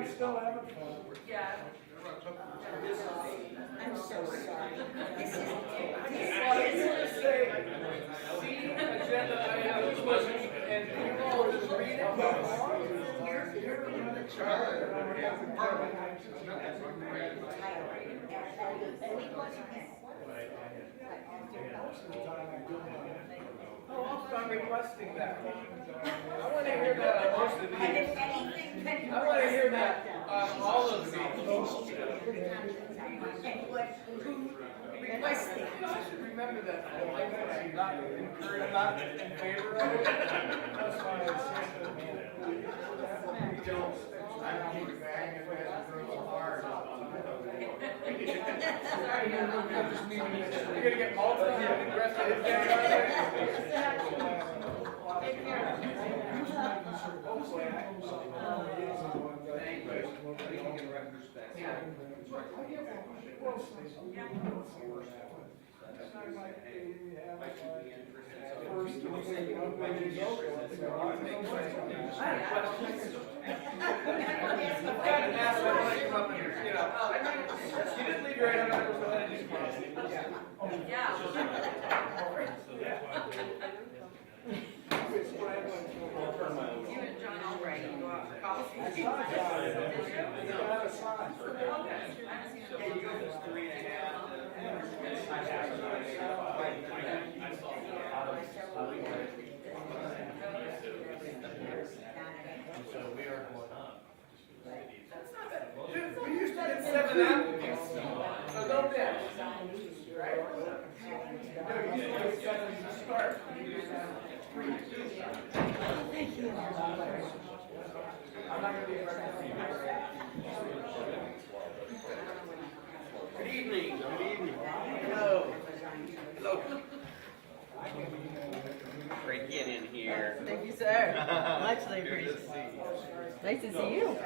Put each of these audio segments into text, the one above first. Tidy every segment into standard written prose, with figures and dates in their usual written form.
I'm still having fun. Yeah. I'm so sorry. This is, Well, I was gonna say, see agenda items, and people just read it. You're in the charge. Oh, I'm requesting that. I want to hear that on most of these. and if anything can. I want to hear that on all of these. And what, who requested. You should remember that. I'm not in favor of it. That's why I said you're gonna get multiple and the rest of it. You didn't leave your hand on it, so I just Yeah. You and John Albright can go out for coffee. Did you? Okay. I haven't seen it. Dude, we used to get 7 applicants, so don't bitch. Right? No, you used to get 7 to start. I'm not gonna be Good evening. Good evening. Hello. Hello. Great to get in here. Thank you, sir. Muchly appreciated. Nice to see you.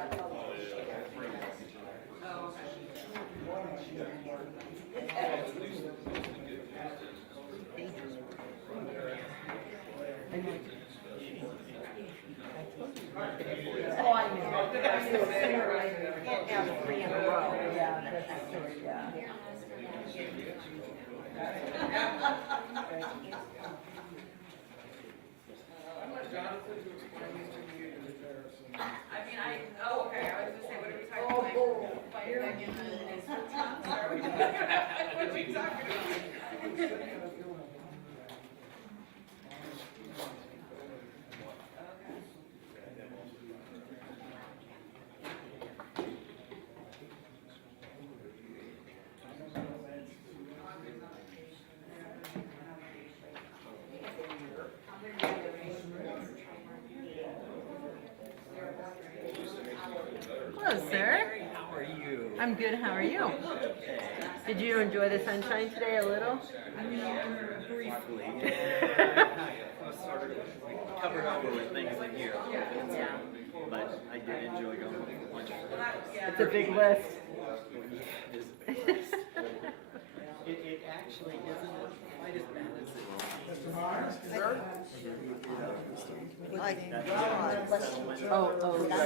Oh, I know. Can't have 3 in a row. Yeah, that's true, yeah. I mean, oh, okay, I was gonna say, what are we talking about? Fire onion and Are we talking about? What are we talking about? Hello, sir. How are you? I'm good. How are you? Did you enjoy the sunshine today a little? Briefly. I was sort of covered over with things in here. Yeah. But I did enjoy going to lunch. It's a big list. It actually isn't quite as bad as it Like, that's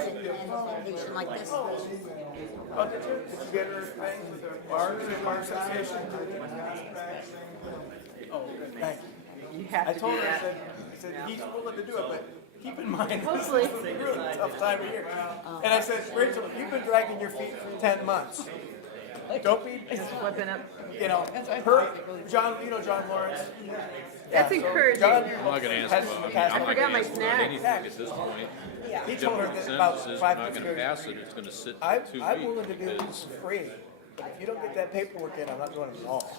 an invitation like this. Oh, did you get her thing with the bar association? Oh, thank you. You have I to told do her, I that. said he's willing to do it, but keep in mind, this is Hopefully. a really tough time of year. And I said, Rachel, you've been dragging your feet for 10 months. Don't be, Just flipping up. John Lawrence. That's Yeah, so encouraging. John I'm not gonna ask has about, passed I'm on- not forgot gonna my ask about snacks. anything at this point. He If told her the that about consensus is 5 not months gonna ago. pass it, it's gonna sit I'm 2 willing to weeks do because this for free, but if you don't get that paperwork in, I'm not doing it at all.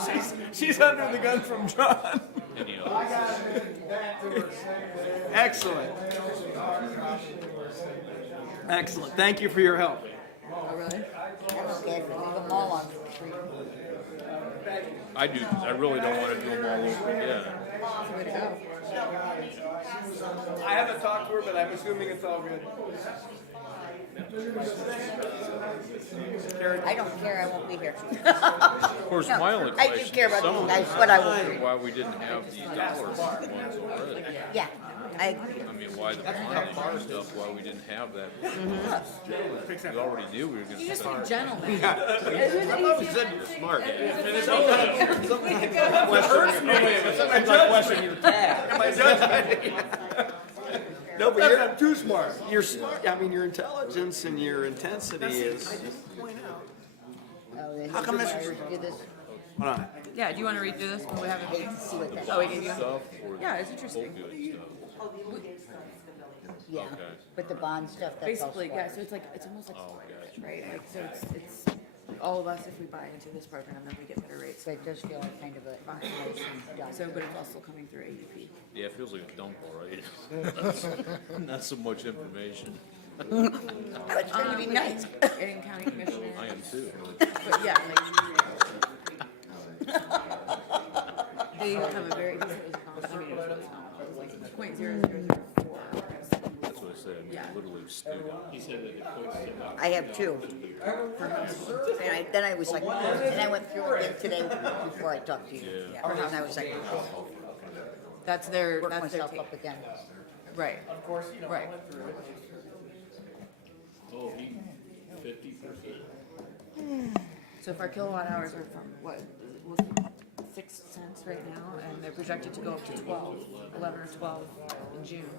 So she's under the gun from John. anyhow, Excellent. Excellent. Thank you for your help. Oh, really? That's okay, leave them all on free. I really don't wanna do them all over again. Way to go. I haven't talked to her, but I'm assuming it's all good. I don't care, I won't be here. Of course, my only I question do care is about some you of guys, them, but I will be. why we didn't have these dollar ones already. Yeah, I agree. I mean, why the car stuff, why we didn't have that. We already knew we were gonna. You just start. a gentleman. You're smart. Question your tag. No, but you're too smart. You're smart. I mean, your intelligence and your intensity is. How come this? Do this? Hold on. Yeah, do you want to read through this when we have a meeting? See what that. Oh, we gave you. Stuff or Yeah, it's interesting. opioid stuff. Yeah, Okay. but the bond stuff, that's all. Basically, yeah, so it's like, it's almost like Oh, storage, gotcha. right? Like, so it's all of us, if we buy into this program, then we get better rates. So it does feel like kind of a information dump. So, but it's also coming through ADP. Yeah, it feels like a dump, all right? Not so much information. It's gonna be nice. Getting county commissioners, I am too. but yeah, like. They have a very, he said it was I mean, it was really small. It was like 0.0004. That's what I said. I mean, Yeah. literally stupid. He said that it points to. I have two. And then I was like, and I went through it again today before I talked to you. Yeah. And I was like, That's their, work that's their myself take. up again. Right, right. Oh, 50%. So if our kilowatt hours are from, what, was it 6 cents right now, and they're projected to go up to 12, 11 or 12 in June.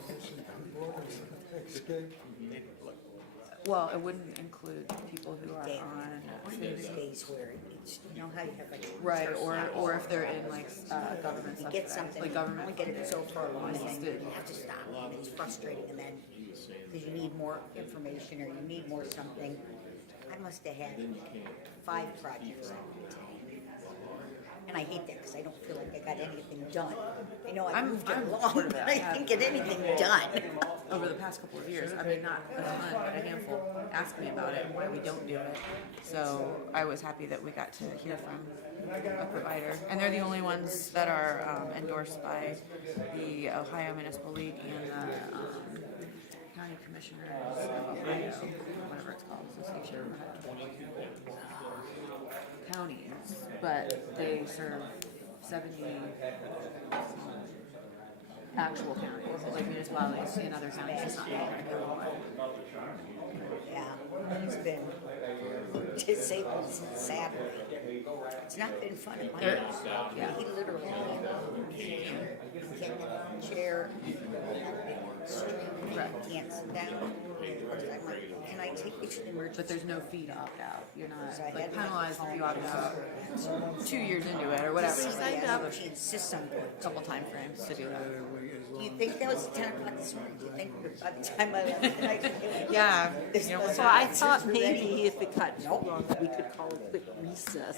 Well, it wouldn't include people who are Damn. on These days where it's, you know how you have like. right, or if they're in like government You subsidized, get something, like you government. only get it so far along, and then assisted. you have to stop, and it's frustrating, and then, because you need more information, or you need more something. I must have had 5 projects on it. And I hate that, because I don't feel like I got anything done. I know I I'm- moved it I'm along, supportive of but that, I yeah. didn't get anything done. Over the past couple of years, I mean, not a ton, but a handful, asked me about it and why we don't do it. So I was happy that we got to hear from a provider. And they're the only ones that are endorsed by the Ohio Municipal League and the County Commissioners of Ohio, whatever it's called, Association of Counties. But they serve 70 actual counties, like municipalities in other counties. It's not Yeah, it's been disabled since Saturday. It's not been fun at my house. Yeah. He literally can't chair, can't sit down. I'm like, can I take you to the emergency? But there's no fee to opt out. You're not So I like had to penalized if you call opt out 2 years into it or whatever. She insists on going. A couple time frames to do that. Do you think that was 10 o'clock this morning? Do you think by the time I left tonight? Yeah. This You know, was- So I It's thought ready. maybe if it got too long, we could call a quick recess.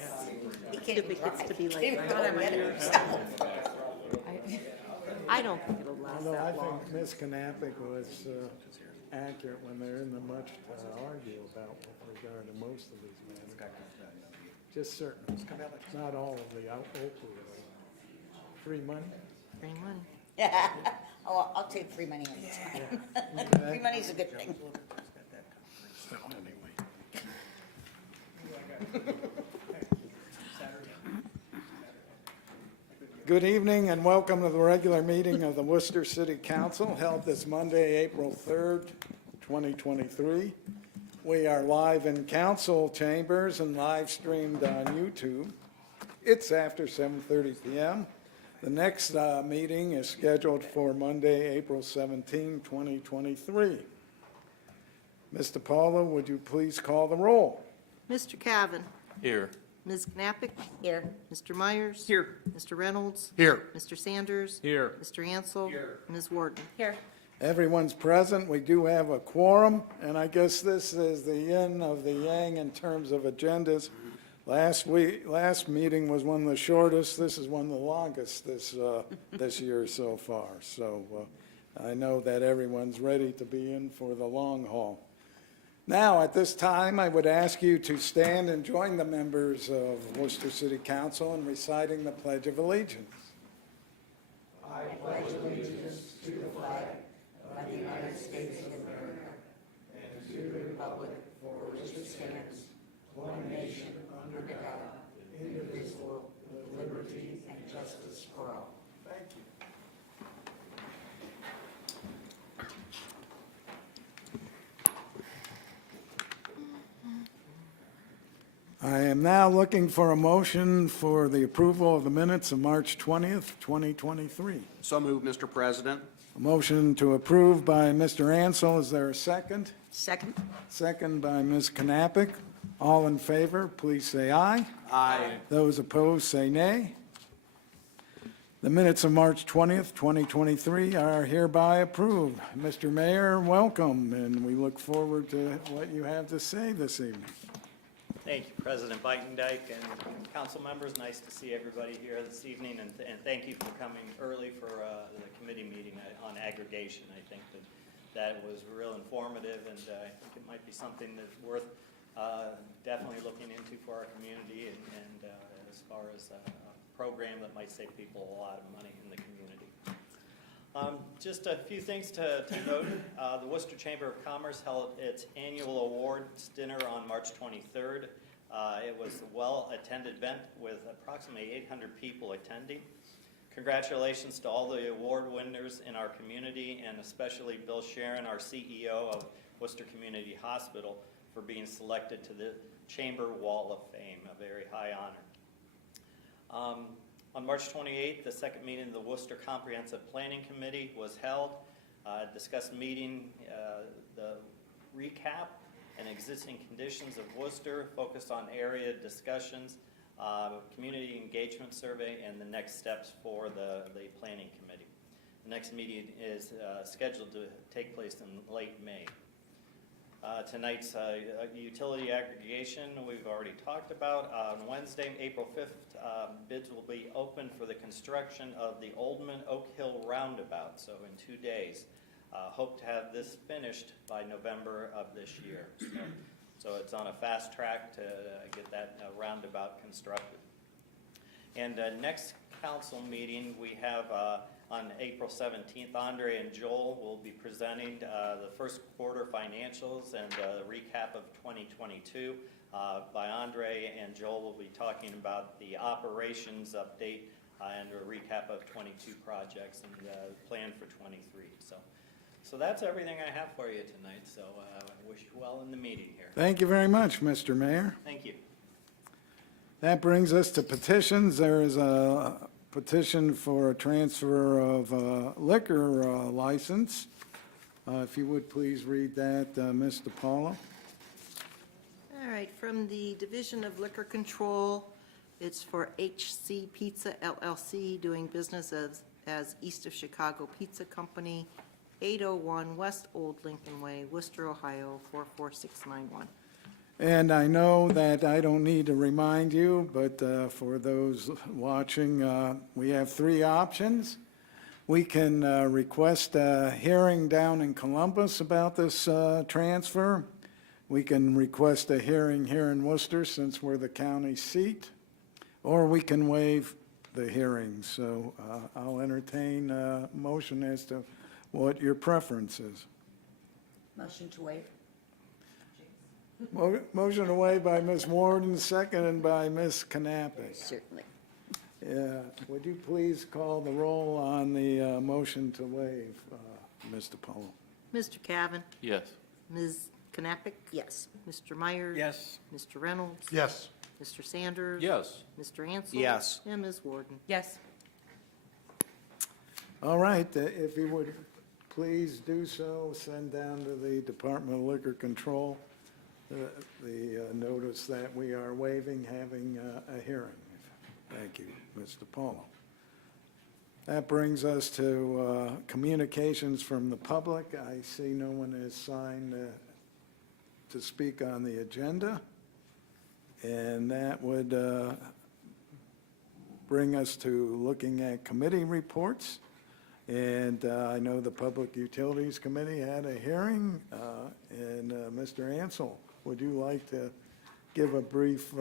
He can't If it gets to be drive. like He can't that. even go get it himself. I don't think it'll last Although I that long. think Ms. Knappich was accurate when there isn't much to argue about with regard to most of these matters. Just certain, not all of the opioids. Free money? Free money. Oh, I'll take free money any time. Free money's a good thing. So anyway. Good evening and welcome to the regular meeting of the Worcester City Council held this Monday, April 3rd, 2023. We are live in council chambers and live streamed on YouTube. It's after 7:30 p.m. The next meeting is scheduled for Monday, April 17, 2023. Mr. Paula, would you please call the roll? Mr. Cavan. Here. Ms. Knappich. Here. Mr. Myers. Here. Mr. Reynolds. Here. Mr. Sanders. Here. Mr. Ansel. Ms. Warden. Here. Everyone's present. We do have a quorum, and I guess this is the yin of the yang in terms of agendas. Last meeting was one of the shortest. This is one of the longest this year so far. So I know that everyone's ready to be in for the long haul. Now, at this time, I would ask you to stand and join the members of Worcester City Council in reciting the Pledge of Allegiance. I pledge allegiance to the flag of the United States of America and to the republic for which it stands, one nation, under God, indivisible, with liberty and justice for all. Thank you. I am now looking for a motion for the approval of the minutes of March 20th, 2023. So moved, Mr. President. A motion to approve by Mr. Ansel. Is there a second? Second? Second by Ms. Knappich. All in favor, please say aye. Aye. Those opposed, say nay. The minutes of March 20th, 2023 are hereby approved. Mr. Mayor, welcome, and we look forward to what you have to say this evening. Thank you, President Beitendijk and council members. Nice to see everybody here this evening, and thank you for coming early for the committee meeting on aggregation. I think that was real informative, and I think it might be something that's worth definitely looking into for our community, and as far as a program that might save people a lot of money in the community. Just a few things to note. The Worcester Chamber of Commerce held its annual awards dinner on March 23rd. It was a well-attended event with approximately 800 people attending. Congratulations to all the award winners in our community, and especially Bill Sharon, our CEO of Worcester Community Hospital, for being selected to the Chamber Wall of Fame, a very high honor. On March 28th, the second meeting of the Worcester Comprehensive Planning Committee was held. Discussed meeting the recap and existing conditions of Worcester, focused on area discussions, community engagement survey, and the next steps for the planning committee. The next meeting is scheduled to take place in late May. Tonight's utility aggregation we've already talked about. On Wednesday, April 5th, bids will be open for the construction of the Oldman Oak Hill Roundabout, so in 2 days. Hope to have this finished by November of this year. So it's on a fast track to get that roundabout constructed. And next council meeting we have on April 17th, Andre and Joel will be presenting the first quarter financials and a recap of 2022. By Andre and Joel will be talking about the operations update and a recap of 22 projects and plan for 23. So that's everything I have for you tonight. So I wish you well in the meeting here. Thank you very much, Mr. Mayor. Thank you. That brings us to petitions. There is a petition for a transfer of liquor license. If you would please read that, Ms. DiPaolo. All right, from the Division of Liquor Control, it's for HC Pizza LLC, doing business as East of Chicago Pizza Company, 801 West Old Lincoln Way, Worcester, Ohio, 44691. And I know that I don't need to remind you, but for those watching, we have three options. We can request a hearing down in Columbus about this transfer. We can request a hearing here in Worcester since we're the county seat, or we can waive the hearing. So I'll entertain a motion as to what your preference is. Motion to waive? Motion to waive by Ms. Warden, seconded by Ms. Knappich. Certainly. Yeah, would you please call the roll on the motion to waive, Ms. DiPaolo? Mr. Cavan, Yes. Ms. Knappich, Yes. Mr. Myers. Yes. Mr. Reynolds. Yes. Mr. Sanders. Yes. Mr. Ansel. Yes. And Ms. Warden. Yes. All right, if you would please do so, send down to the Department of Liquor Control the notice that we are waiving having a hearing. Thank you, Ms. DiPaolo. That brings us to communications from the public. I see no one has signed to speak on the agenda. And that would bring us to looking at committee reports. And I know the Public Utilities Committee had a hearing. And Mr. Ansel, would you like to give a brief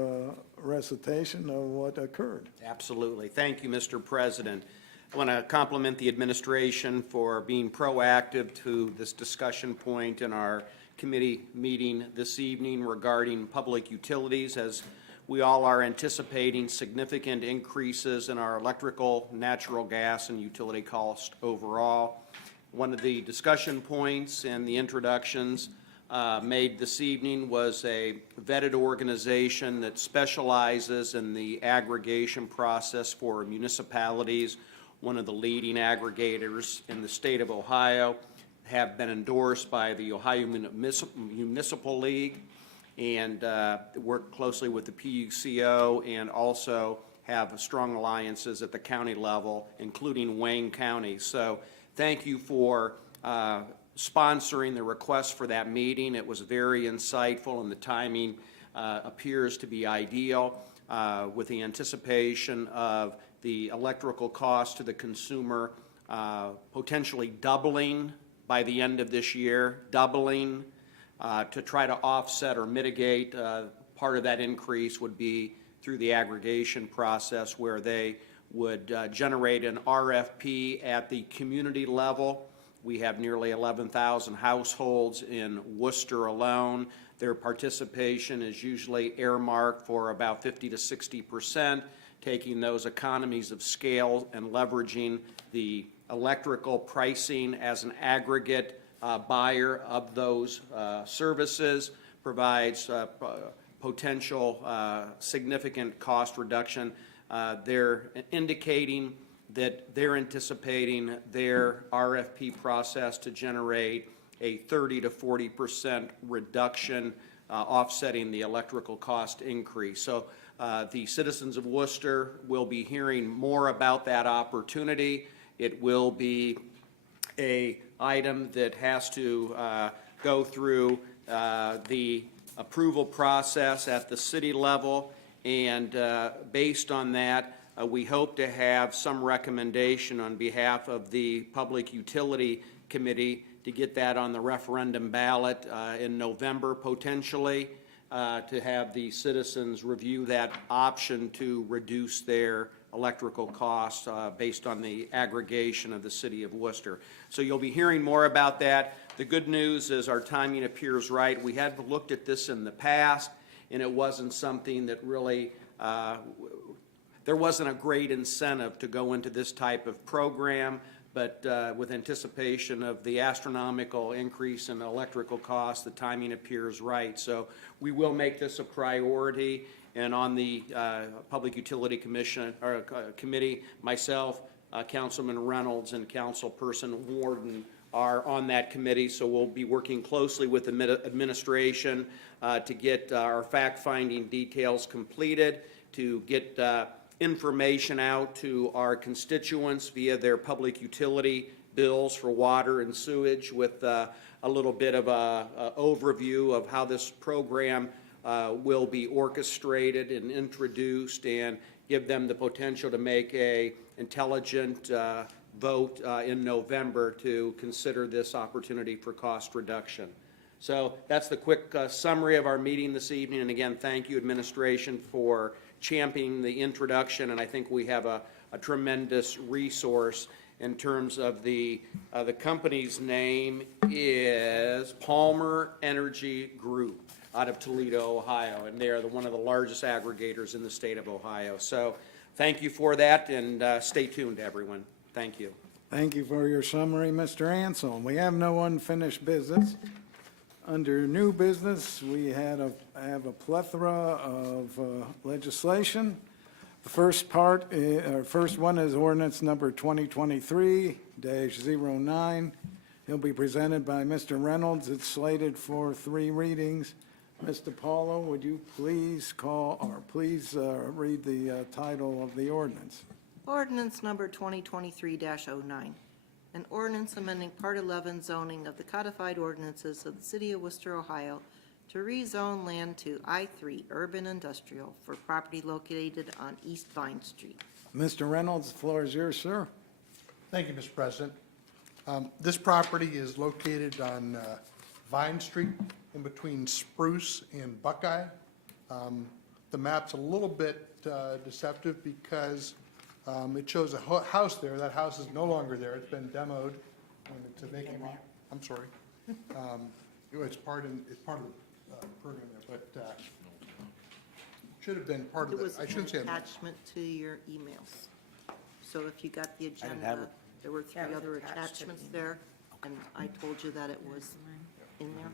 recitation of what occurred? Absolutely. Thank you, Mr. President. I want to compliment the administration for being proactive to this discussion point in our committee meeting this evening regarding public utilities, as we all are anticipating significant increases in our electrical, natural gas, and utility cost overall. One of the discussion points and the introductions made this evening was a vetted organization that specializes in the aggregation process for municipalities, one of the leading aggregators in the state of Ohio, have been endorsed by the Ohio Municipal League, and work closely with the PUCO, and also have strong alliances at the county level, including Wayne County. So thank you for sponsoring the request for that meeting. It was very insightful, and the timing appears to be ideal with the anticipation of the electrical cost to the consumer potentially doubling by the end of this year, doubling to try to offset or mitigate. Part of that increase would be through the aggregation process, where they would generate an RFP at the community level. We have nearly 11,000 households in Worcester alone. Their participation is usually earmarked for about 50 to 60%, taking those economies of scale and leveraging the electrical pricing as an aggregate buyer of those services, provides potential significant cost reduction. They're indicating that they're anticipating their RFP process to generate a 30 to 40% reduction, offsetting the electrical cost increase. So the citizens of Worcester will be hearing more about that opportunity. It will be an item that has to go through the approval process at the city level, and based on that, we hope to have some recommendation on behalf of the Public Utility Committee to get that on the referendum ballot in November, potentially, to have the citizens review that option to reduce their electrical costs based on the aggregation of the city of Worcester. So you'll be hearing more about that. The good news is our timing appears right. We had looked at this in the past, and it wasn't something that really, there wasn't a great incentive to go into this type of program, but with anticipation of the astronomical increase in electrical costs, the timing appears right. So we will make this a priority, and on the Public Utility Commission or Committee, myself, Councilman Reynolds, and Councilperson Warden are on that committee, so we'll be working closely with the administration to get our fact-finding details completed, to get information out to our constituents via their public utility bills for water and sewage, with a little bit of a overview of how this program will be orchestrated and introduced, and give them the potential to make a intelligent vote in November to consider this opportunity for cost reduction. So that's the quick summary of our meeting this evening, and again, thank you, administration, for championing the introduction, and I think we have a tremendous resource in terms of the company's name is Palmer Energy Group out of Toledo, Ohio, and they are one of the largest aggregators in the state of Ohio. So thank you for that, and stay tuned, everyone. Thank you. Thank you for your summary, Mr. Ansel. We have no unfinished business. Under new business, we have a plethora of legislation. The first one is ordinance number 2023-09. It'll be presented by Mr. Reynolds. It's slated for 3 readings. Mr. Paulo, would you please read the title of the ordinance? Ordinance number 2023-09. An ordinance amending Part 11 zoning of the codified ordinances of the City of Worcester, Ohio, to rezone land to I-3 Urban Industrial for property located on East Vine Street. Mr. Reynolds, the floor is yours, sir. Thank you, Mr. President. This property is located on Vine Street in between Spruce and Buckeye. The map's a little bit deceptive because It shows a house there. That house is no longer there. It's been demoed. And it's a vacant lot. I'm sorry. It's part of the program there, but should have been part of It was the, I an shouldn't say. attachment to your emails. So if you got the have agenda, it. there were Yeah, three it was other attached to the attachments email. there, and I told you that it was in there.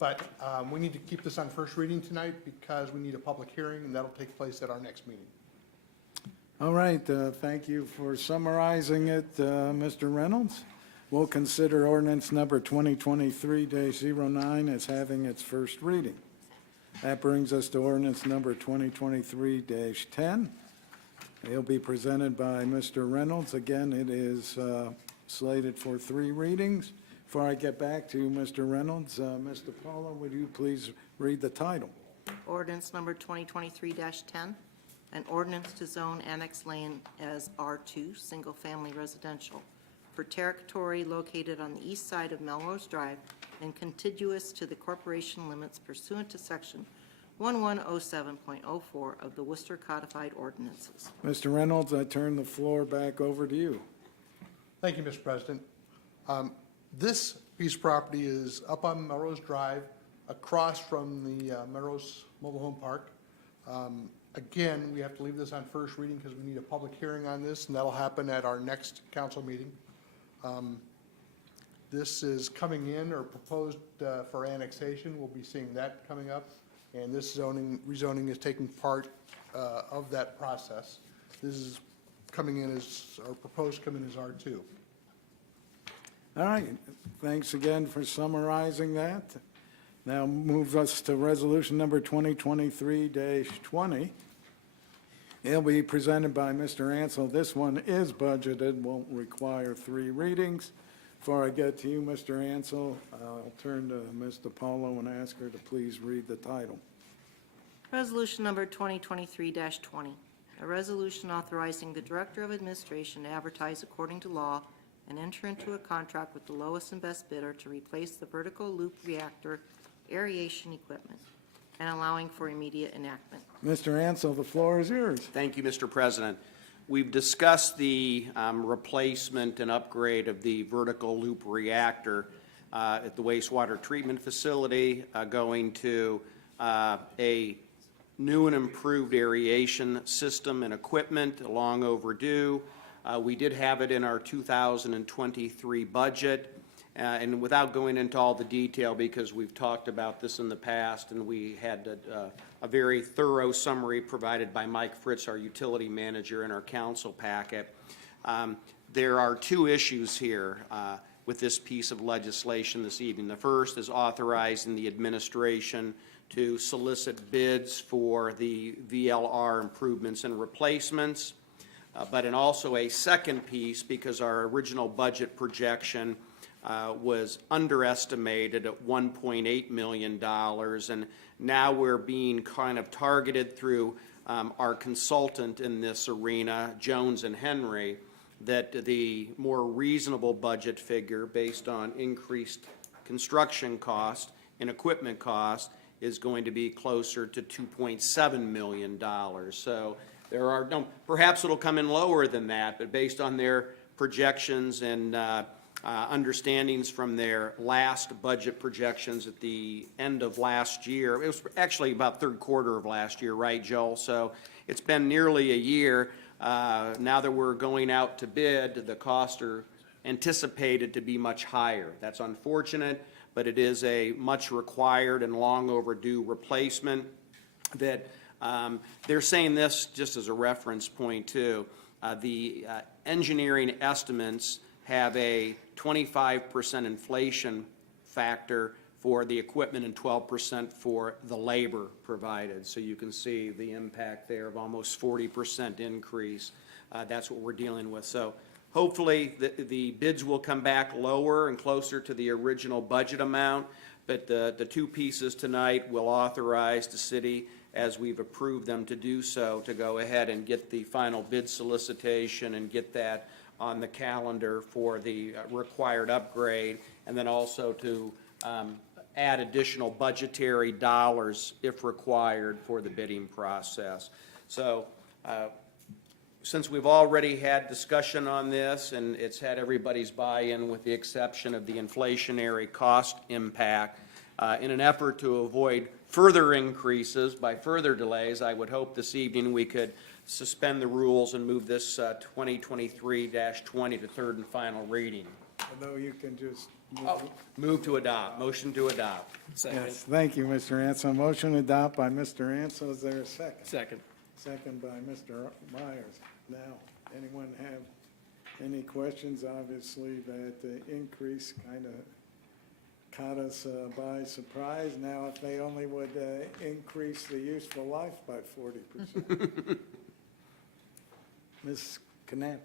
But we need to keep this on first reading tonight because we need a public hearing, and that'll take place at our next meeting. All right, thank you for summarizing it, Mr. Reynolds. We'll consider ordinance number 2023-09 as having its first reading. That brings us to ordinance number 2023-10. It'll be presented by Mr. Reynolds. Again, it is slated for 3 readings. Before I get back to Mr. Reynolds, Mr. Paulo, would you please read the title? Ordinance number 2023-10, an ordinance to zone Annex Lane as R2, single-family residential, for territory located on the east side of Melrose Drive and contiguous to the corporation limits pursuant to Section 1107.04 of the Worcester Codified Ordinances. Mr. Reynolds, I turn the floor back over to you. Thank you, Mr. President. This piece of property is up on Melrose Drive, across from the Melrose Mobile Home Park. Again, we have to leave this on first reading because we need a public hearing on this, and that'll happen at our next council meeting. This is coming in or proposed for annexation. We'll be seeing that coming up, and this rezoning is taking part of that process. This is coming in as, or proposed to come in as R2. All right, thanks again for summarizing that. Now moves us to resolution number 2023-20. It'll be presented by Mr. Ansel. This one is budgeted, won't require 3 readings. Before I get to you, Mr. Ansel, I'll turn to Ms. DiPaolo and ask her to please read the title. Resolution number 2023-20, a resolution authorizing the Director of Administration to advertise according to law and enter into a contract with the lowest and best bidder to replace the vertical loop reactor aeration equipment and allowing for immediate enactment. Mr. Ansel, the floor is yours. Thank you, Mr. President. We've discussed the replacement and upgrade of the vertical loop reactor at the wastewater treatment facility, going to a new and improved aeration system and equipment, long overdue. We did have it in our 2023 budget. And without going into all the detail, because we've talked about this in the past, and we had a very thorough summary provided by Mike Fritz, our utility manager, in our council packet. There are 2 issues here with this piece of legislation this evening. The first is authorizing the administration to solicit bids for the VLR improvements and replacements, but in also a second piece, because our original budget projection was underestimated at $1.8 million, and now we're being kind of targeted through our consultant in this arena, Jones and Henry, that the more reasonable budget figure based on increased construction cost and equipment cost is going to be closer to $2.7 million. So there are no, perhaps it'll come in lower than that, but based on their projections and understandings from their last budget projections at the end of last year. It was actually about third quarter of last year, right, Joel? So it's been nearly a year. Now that we're going out to bid, the costs are anticipated to be much higher. That's unfortunate, but it is a much required and long overdue replacement that they're saying this just as a reference point too. The engineering estimates have a 25% inflation factor for the equipment and 12% for the labor provided. So you can see the impact there of almost 40% increase. That's what we're dealing with. So hopefully the bids will come back lower and closer to the original budget amount, but the 2 pieces tonight will authorize the city, as we've approved them to do so, to go ahead and get the final bid solicitation and get that on the calendar for the required upgrade, and then also to add additional budgetary dollars if required for the bidding process. So since we've already had discussion on this, and it's had everybody's buy-in with the exception of the inflationary cost impact, in an effort to avoid further increases by further delays, I would hope this evening we could suspend the rules and move this 2023-20 to third and final reading. Although you can just Move to adopt, motion to adopt. Yes, thank you, Mr. Ansel. Motion to adopt by Mr. Ansel. Is there a second? Second. Second by Mr. Myers. Now, anyone have any questions? Obviously, that the increase kind of caught us by surprise. Now, if they only would increase the useful life by 40%. Ms. Knappich.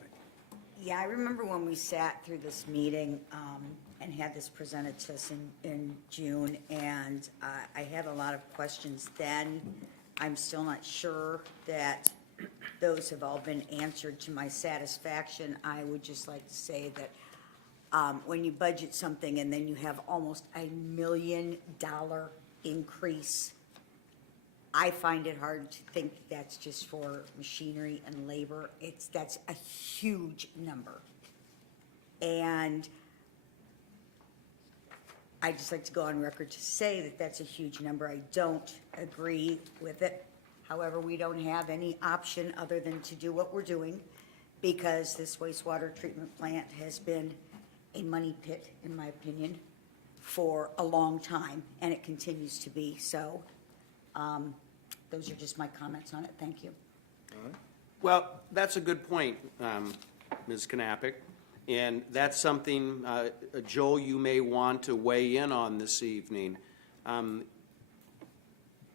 Yeah, I remember when we sat through this meeting and had this presented to us in June, and I had a lot of questions then. I'm still not sure that those have all been answered to my satisfaction. I would just like to say that when you budget something and then you have almost $1 million increase, I find it hard to think that's just for machinery and labor. That's a huge number. And I'd just like to go on record to say that that's a huge number. I don't agree with it. However, we don't have any option other than to do what we're doing, because this wastewater treatment plant has been a money pit, in my opinion, for a long time, and it continues to be. So those are just my comments on it. Thank you. Well, that's a good point, Ms. Knappich, and that's something, Joel, you may want to weigh in on this evening.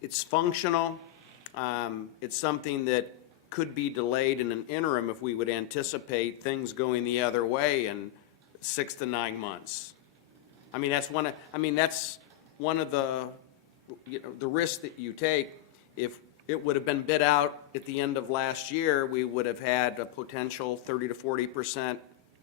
It's functional. It's something that could be delayed in an interim if we would anticipate things going the other way in 6 to 9 months. I mean, that's one of the, the risks that you take. If it would have been bid out at the end of last year, we would have had a potential 30 to 40%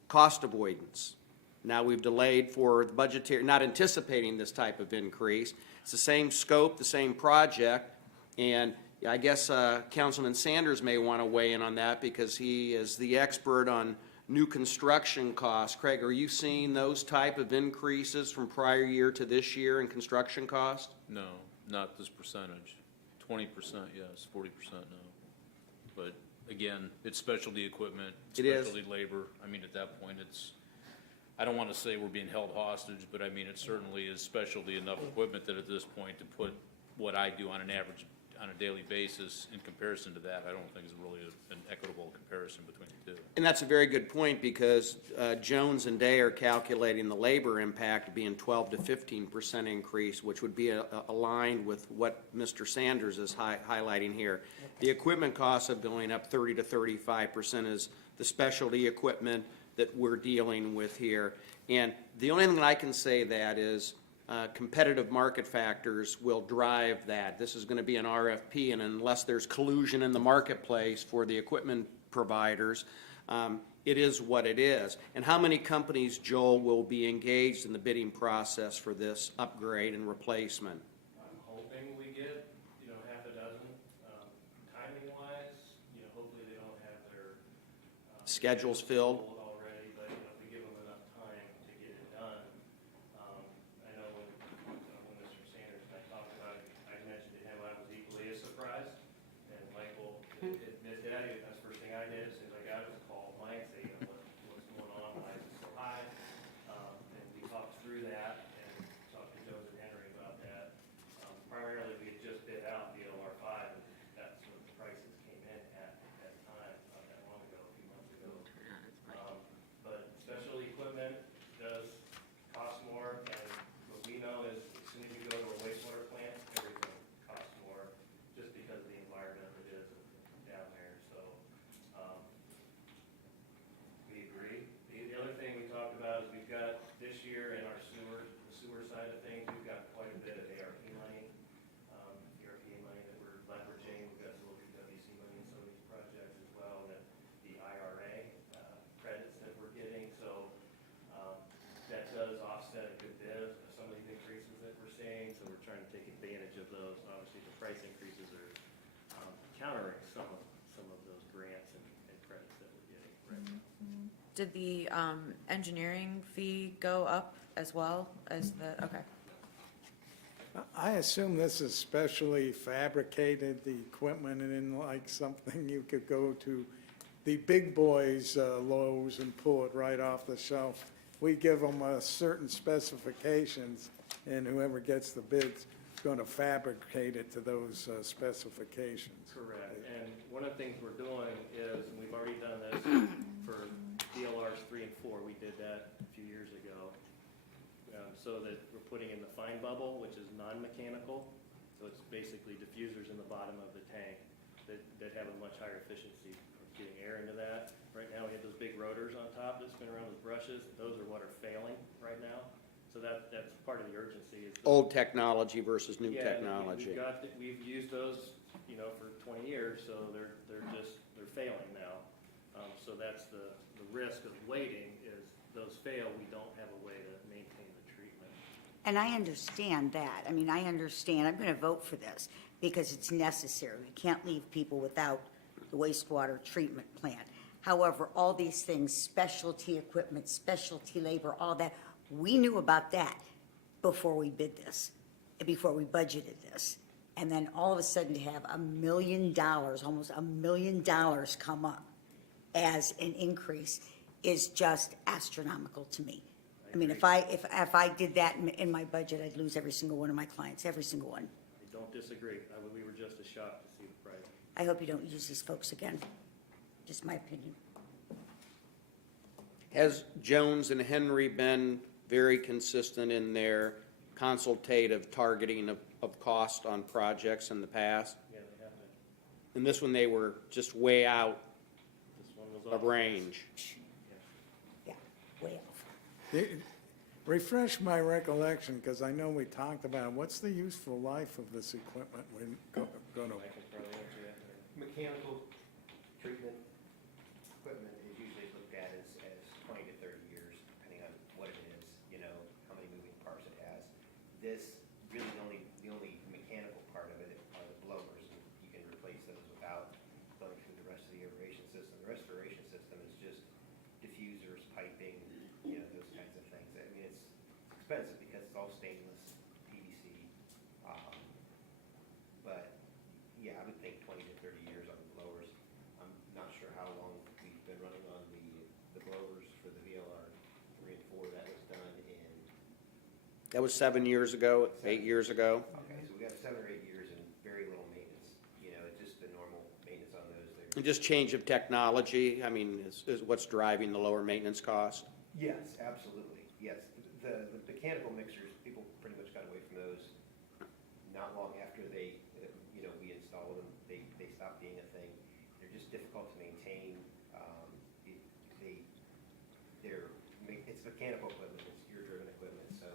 cost avoidance. Now we've delayed for the budgetary, not anticipating this type of increase. It's the same scope, the same project, and I guess Councilman Sanders may want to weigh in on that because he is the expert on new construction costs. Craig, are you seeing those type of increases from prior year to this year in construction cost? No, not this percentage. 20%, yes, 40%, no. But again, it's specialty equipment, It is. specialty labor. I mean, at that point, I don't want to say we're being held hostage, but I mean, it certainly is specialty enough equipment that at this point to put what I do on an average, on a daily basis in comparison to that, I don't think is really an equitable comparison between the two. And that's a very good point because Jones and Day are calculating the labor impact being 12 to 15% increase, which would be aligned with what Mr. Sanders is highlighting here. The equipment costs of going up 30 to 35% is the specialty equipment that we're dealing with here. And the only thing that I can say that is competitive market factors will drive that. This is going to be an RFP, and unless there's collusion in the marketplace for the equipment providers, it is what it is. And how many companies, Joel, will be engaged in the bidding process for this upgrade and replacement? I'm hoping we get, half a dozen. Timing wise, hopefully they don't have their Schedules filled? already, but if we give them enough time to get it done. I know when Mr. Sanders and I talked about it, I mentioned to him I was equally as surprised. And Michael admitted that. That's the first thing I did as soon as I got it, was call Mike, say, what's going on, why is it so high? And we talked through that and talked to Joseph Henry about that. Primarily, we had just bid out the LR 5, and that's what the prices came in at the time, not that long ago, a few months ago. But specialty equipment does cost more, and what we know is as soon as you go to a wastewater plant, everything costs more, just because of the environment it is down there, so, we agree. The other thing we talked about is we've got this year in our the sewer side of things, we've got quite a bit of ARP money, that we're leveraging. We've got a little PWC money in some of these projects as well, and the IRA credits that we're getting, so that does offset a good bit of some of these increases that we're seeing, so we're trying to take advantage of those. Obviously, the price increases are countering some of those grants and credits Did the engineering fee go up as well as the, okay. I assume this is specially fabricated, the equipment, and in like something you could go to the big boys, Lowe's, and pull it right off the shelf. We give them certain specifications, and whoever gets the bids is going to fabricate it to those specifications. Correct, and one of the things we're doing is, and we've already done this for DLRs 3 and 4, we did that a few years ago, so that we're putting in the fine bubble, which is non-mechanical, so it's basically diffusers in the bottom of the tank that have a much higher efficiency of getting air into that. Right now, we have those big rotors on top that spin around with brushes, those are what are failing right now, so that's part of the urgency. Is Old technology versus new Yeah, technology. we've used those, for 20 years, so they're failing now. So that's the risk of waiting is those fail, we don't have a way to maintain the treatment. And I understand that. I mean, I understand. I'm going to vote for this because it's necessary. We can't leave people without the wastewater treatment plant. However, all these things, specialty equipment, specialty labor, all that, we knew about that before we bid this, before we budgeted this. And then all of a sudden to have $1 million, almost $1 million come up as an increase is just astronomical to me. I mean, if I did that in my budget, I'd lose every single one of my clients, every single one. I don't disagree. We were just as shocked to see the price. I hope you don't use these folks again. Just my opinion. Has Jones and Henry been very consistent in their consultative targeting of cost on projects in the past? Yeah, they have been. And this one, they were just way out This one was of off. range. Yeah, way off. Refresh my recollection, because I know we talked about, what's the useful life of this equipment we're going to, I can probably answer that. Mechanical treatment equipment is usually looked at as 20 to 30 years, depending on what it is, how many moving parts it has. This, really the only mechanical part of it are the blowers, and you can replace those without going through the rest of the aeration system. The restoration system is just diffusers, piping, those kinds of things. I mean, it's expensive because it's all stainless, PVC, but yeah, I would think 20 to 30 years on the blowers. I'm not sure how long we've been running on the blowers for the VLR 3 and 4. That was done in, That was 7 years ago, 8 years ago. okay, so we got 7 or 8 years and very little maintenance. It's just the normal maintenance on those. And just change of technology, I mean, is what's driving the lower maintenance cost? Yes, absolutely, yes. The mechanical mixers, people pretty much got away from those not long after we installed them. They stopped being a thing. They're just difficult to maintain. It's mechanical equipment, it's gear-driven equipment, so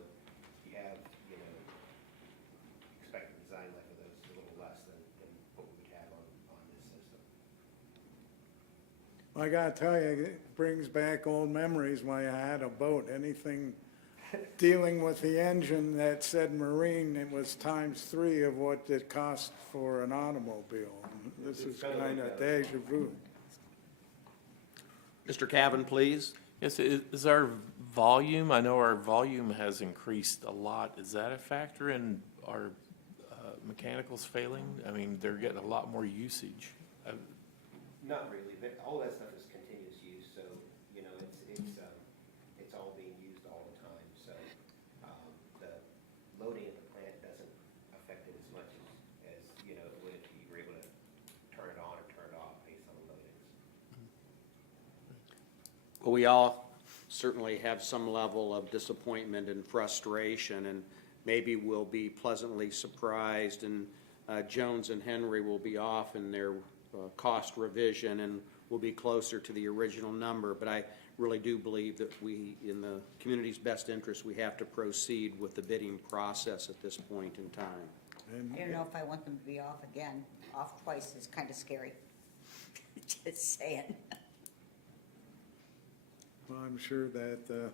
you have, expected design life of those is a little less than what we would have on this system. I gotta tell you, it brings back old memories when I had a boat. Anything dealing with the engine that said marine, it was ×3 of what it cost for an automobile. This is kind of deja vu. Mr. Cavan, please. Yes, is our volume, I know our volume has increased a lot. Is that a factor in our mechanicals failing? I mean, they're getting a lot more usage. Not really, but all that stuff is continuous use, so, it's all being used all the time, so, the loading at the plant doesn't affect it as much as, it would if you were able to turn it on or turn it off based on the loadings. Well, we all certainly have some level of disappointment and frustration, and maybe we'll be pleasantly surprised, and Jones and Henry will be off in their cost revision, and we'll be closer to the original number. But I really do believe that we, in the community's best interest, we have to proceed with the bidding process at this point in time. I don't know if I want them to be off again. Off twice is kind of scary. Just saying. Well, I'm sure that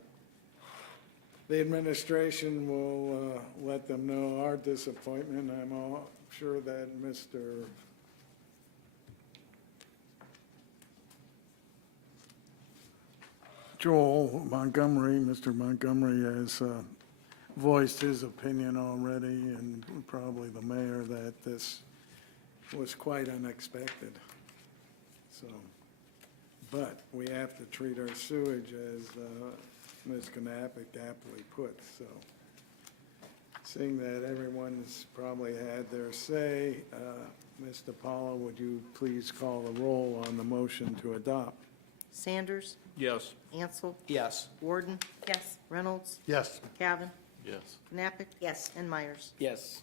the administration will let them know our disappointment. I'm sure that Mr. Joel Montgomery, Mr. Montgomery has voiced his opinion already, and probably the mayor, that this was quite unexpected. So, but we have to treat our sewage as Ms. Knappich aptly put, so. Seeing that everyone's probably had their say, Ms. DiPaolo, would you please call the roll on the motion to adopt? Sanders, Yes. Ansel, Yes. Warden, Yes. Reynolds, Yes. Cavan, Yes. Knappich, Yes. and Myers. Yes.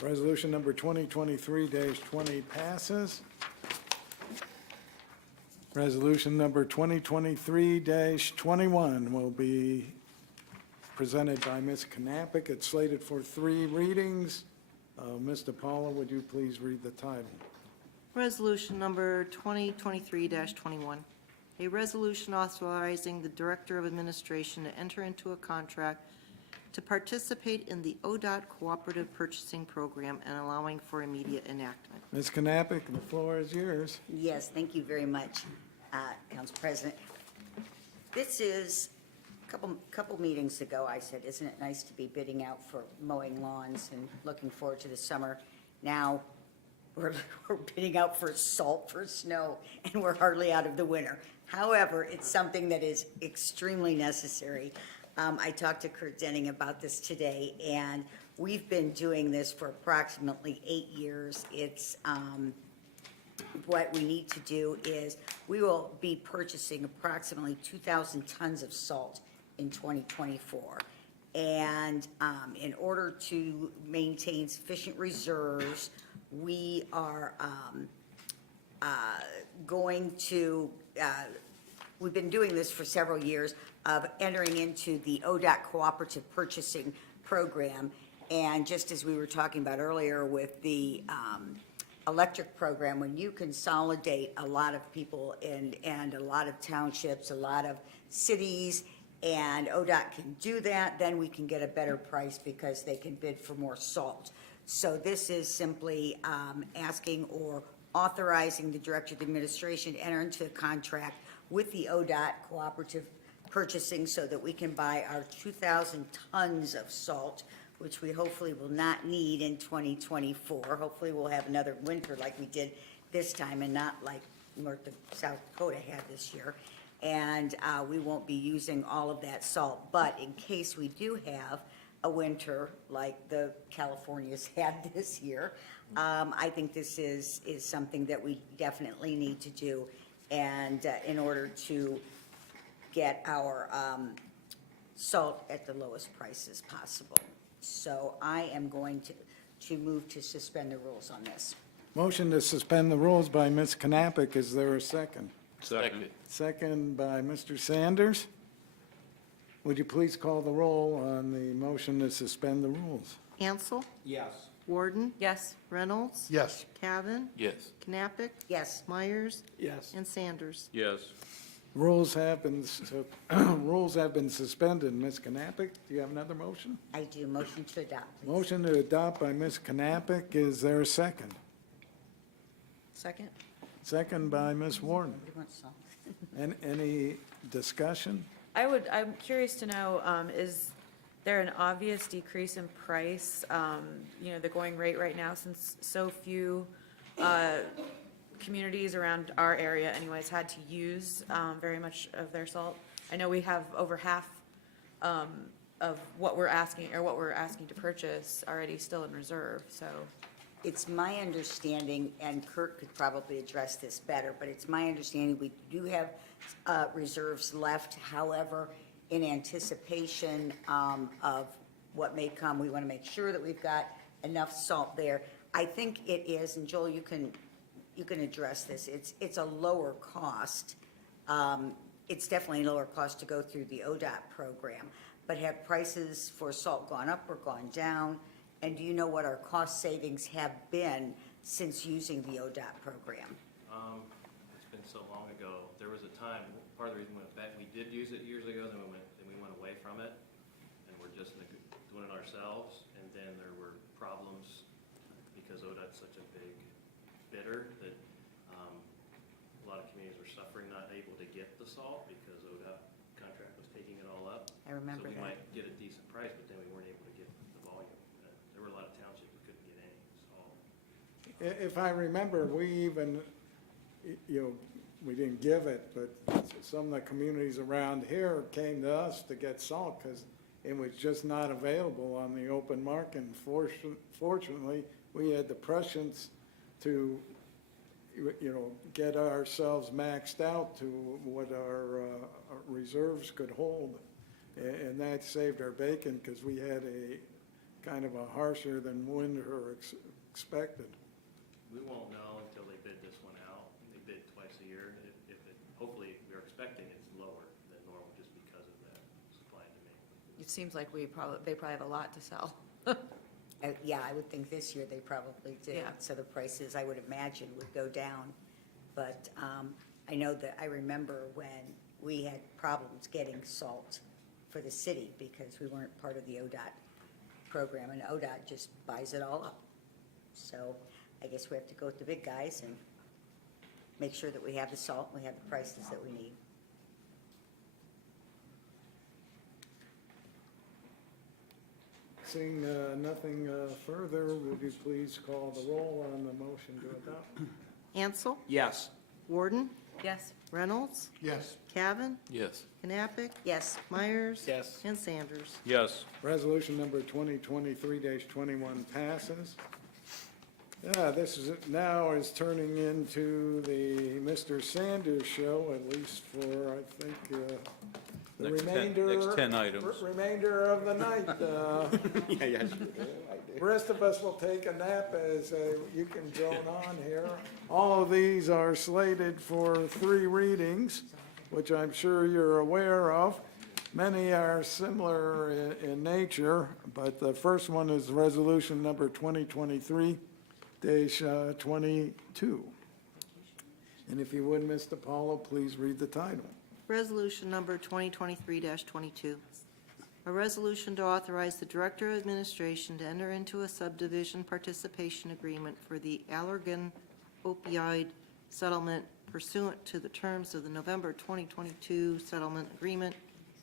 Resolution number 2023-20 passes. Resolution number 2023-21 will be presented by Ms. Knappich. It's slated for 3 readings. Ms. DiPaolo, would you please read the title? Resolution number 2023-21, a resolution authorizing the Director of Administration to enter into a contract to participate in the ODOT Cooperative Purchasing Program and allowing for immediate enactment. Ms. Knappich, the floor is yours. Yes, thank you very much, Council President. This is, a couple meetings ago, I said, isn't it nice to be bidding out for mowing lawns and looking forward to the summer? Now, we're bidding out for salt for snow, and we're hardly out of the winter. However, it's something that is extremely necessary. I talked to Kurt Denning about this today, and we've been doing this for approximately 8 years. It's, what we need to do is, we will be purchasing approximately 2,000 tons of salt in 2024. And in order to maintain sufficient reserves, we are going to, we've been doing this for several years, of entering into the ODOT Cooperative Purchasing Program. And just as we were talking about earlier with the electric program, when you consolidate a lot of people and a lot of townships, a lot of cities, and ODOT can do that, then we can get a better price because they can bid for more salt. So this is simply asking or authorizing the Director of Administration to enter into a contract with the ODOT Cooperative Purchasing so that we can buy our 2,000 tons of salt, which we hopefully will not need in 2024. Hopefully we'll have another winter like we did this time and not like South Dakota had this year. And we won't be using all of that salt. But in case we do have a winter like the Californias had this year, I think this is something that we definitely need to do, and in order to get our salt at the lowest prices possible. So I am going to move to suspend the rules on this. Motion to suspend the rules by Ms. Knappich. Is there a second? Second. Second by Mr. Sanders. Would you please call the roll on the motion to suspend the rules? Ansel, Yes. Warden, Yes. Reynolds, Yes. Cavan, Yes. Knappich, Yes, Myers, Yes. and Sanders. Yes. Rules have been suspended. Ms. Knappich, do you have another motion? I do. Motion to adopt, please. Motion to adopt by Ms. Knappich. Is there a second? Second? Second by Ms. Warden. You want salt? Any discussion? I'm curious to know, is there an obvious decrease in price, the going rate right now, since so few communities around our area anyways had to use very much of their salt? I know we have over half of what we're asking to purchase already still in reserve, so. It's my understanding, and Kurt could probably address this better, but it's my understanding we do have reserves left. However, in anticipation of what may come, we want to make sure that we've got enough salt there. I think it is, and Joel, you can address this. It's a lower cost. It's definitely a lower cost to go through the ODOT program. But have prices for salt gone up or gone down? And do you know what our cost savings have been since using the ODOT program? It's been so long ago. There was a time, part of the reason we went back, we did use it years ago, then we went away from it, and we're just doing it ourselves. And then there were problems because ODOT's such a big bidder that a lot of communities were suffering, not able to get the salt because remember So we that. might get a decent price, but then we weren't able to get the volume. There were a lot of townships we couldn't get any, so. If I remember, we even, you know, we didn't give it, but some of the communities around here came to us to get salt because it was just not available on the open market. And fortunately, we had the prescience to, you know, get ourselves maxed out to what our reserves could hold. And that saved our bacon because we had a kind of a harsher than winter expected. We won't know until they bid this one out. They bid twice a year. If it, hopefully, we're expecting it's lower than normal just because of that supply and demand. It seems like they probably have a lot to sell. Yeah, I would think this year they probably did. Yeah. So the prices, I would imagine, would go down. But I know that, I remember when we had problems getting salt for the city because we weren't part of the ODOT program, and ODOT just buys it all up. So I guess we have to go with the big guys and make sure that we have the salt and we have the prices that we need. Seeing nothing further, would you please call the roll on the motion to adopt? Ansel, Yes. Warden, Yes. Reynolds, Yes. Cavan, Yes. Knappich, Yes, Myers. Yes. And Sanders. Yes. Resolution number 2023-21 passes. Yeah, this is, now is turning into the Mr. Sanders show, at least for, I think, the Next 10 remainder. next 10 items. Remainder of the night. Yeah, yes. The rest of us will take a nap as you can drone on here. All of these are slated for 3 readings, which I'm sure you're aware of. Many are similar in nature, but the first one is resolution number 2023-22. And if you would, Mr. Paulo, please read the title. Resolution number 2023-22. A resolution to authorize the Director of Administration to enter into a subdivision participation agreement for the Allergan opioid settlement pursuant to the terms of the November 2022 settlement agreement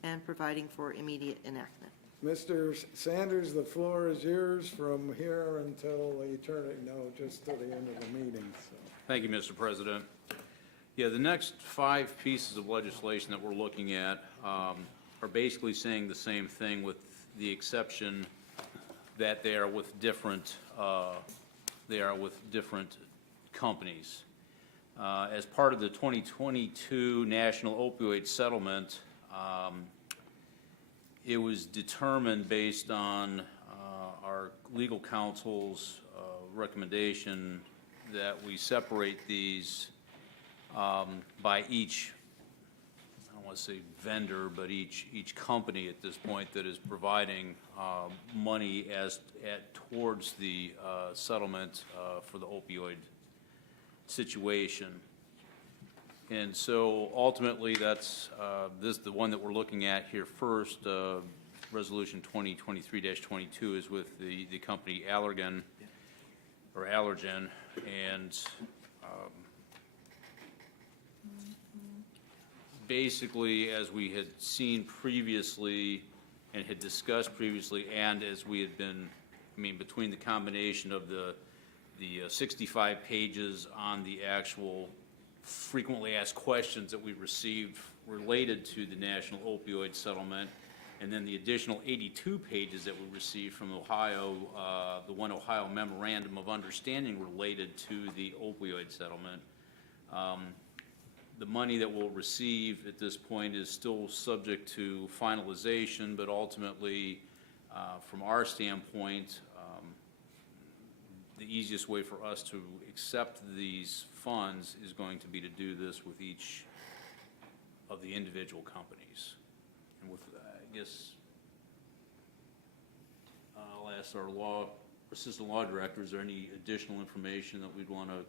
and providing for immediate enactment. Mr. Sanders, the floor is yours from here until eternity, no, just till the end of the meeting, so. Thank you, Mr. President. Yeah, the next 5 pieces of legislation that we're looking at are basically saying the same thing with the exception that they are with different companies. As part of the 2022 National Opioid Settlement, it was determined based on our legal counsel's recommendation that we separate these by each, I don't want to say vendor, but each company at this point that is providing money towards the settlement for the opioid situation. And so ultimately, that's the one that we're looking at here first. Resolution 2023-22 is with the company Allergan, or Allergen, and basically, as we had seen previously and had discussed previously, and as we had been, between the combination of the 65 pages on the actual frequently asked questions that we received related to the National Opioid Settlement, and then the additional 82 pages that we received from Ohio, the One Ohio Memorandum of Understanding related to the opioid settlement. The money that we'll receive at this point is still subject to finalization, but ultimately, from our standpoint, the easiest way for us to accept these funds is going to be to do this with each of the individual companies. And with, I guess, I'll ask our assistant law director, is there any additional information that we'd want to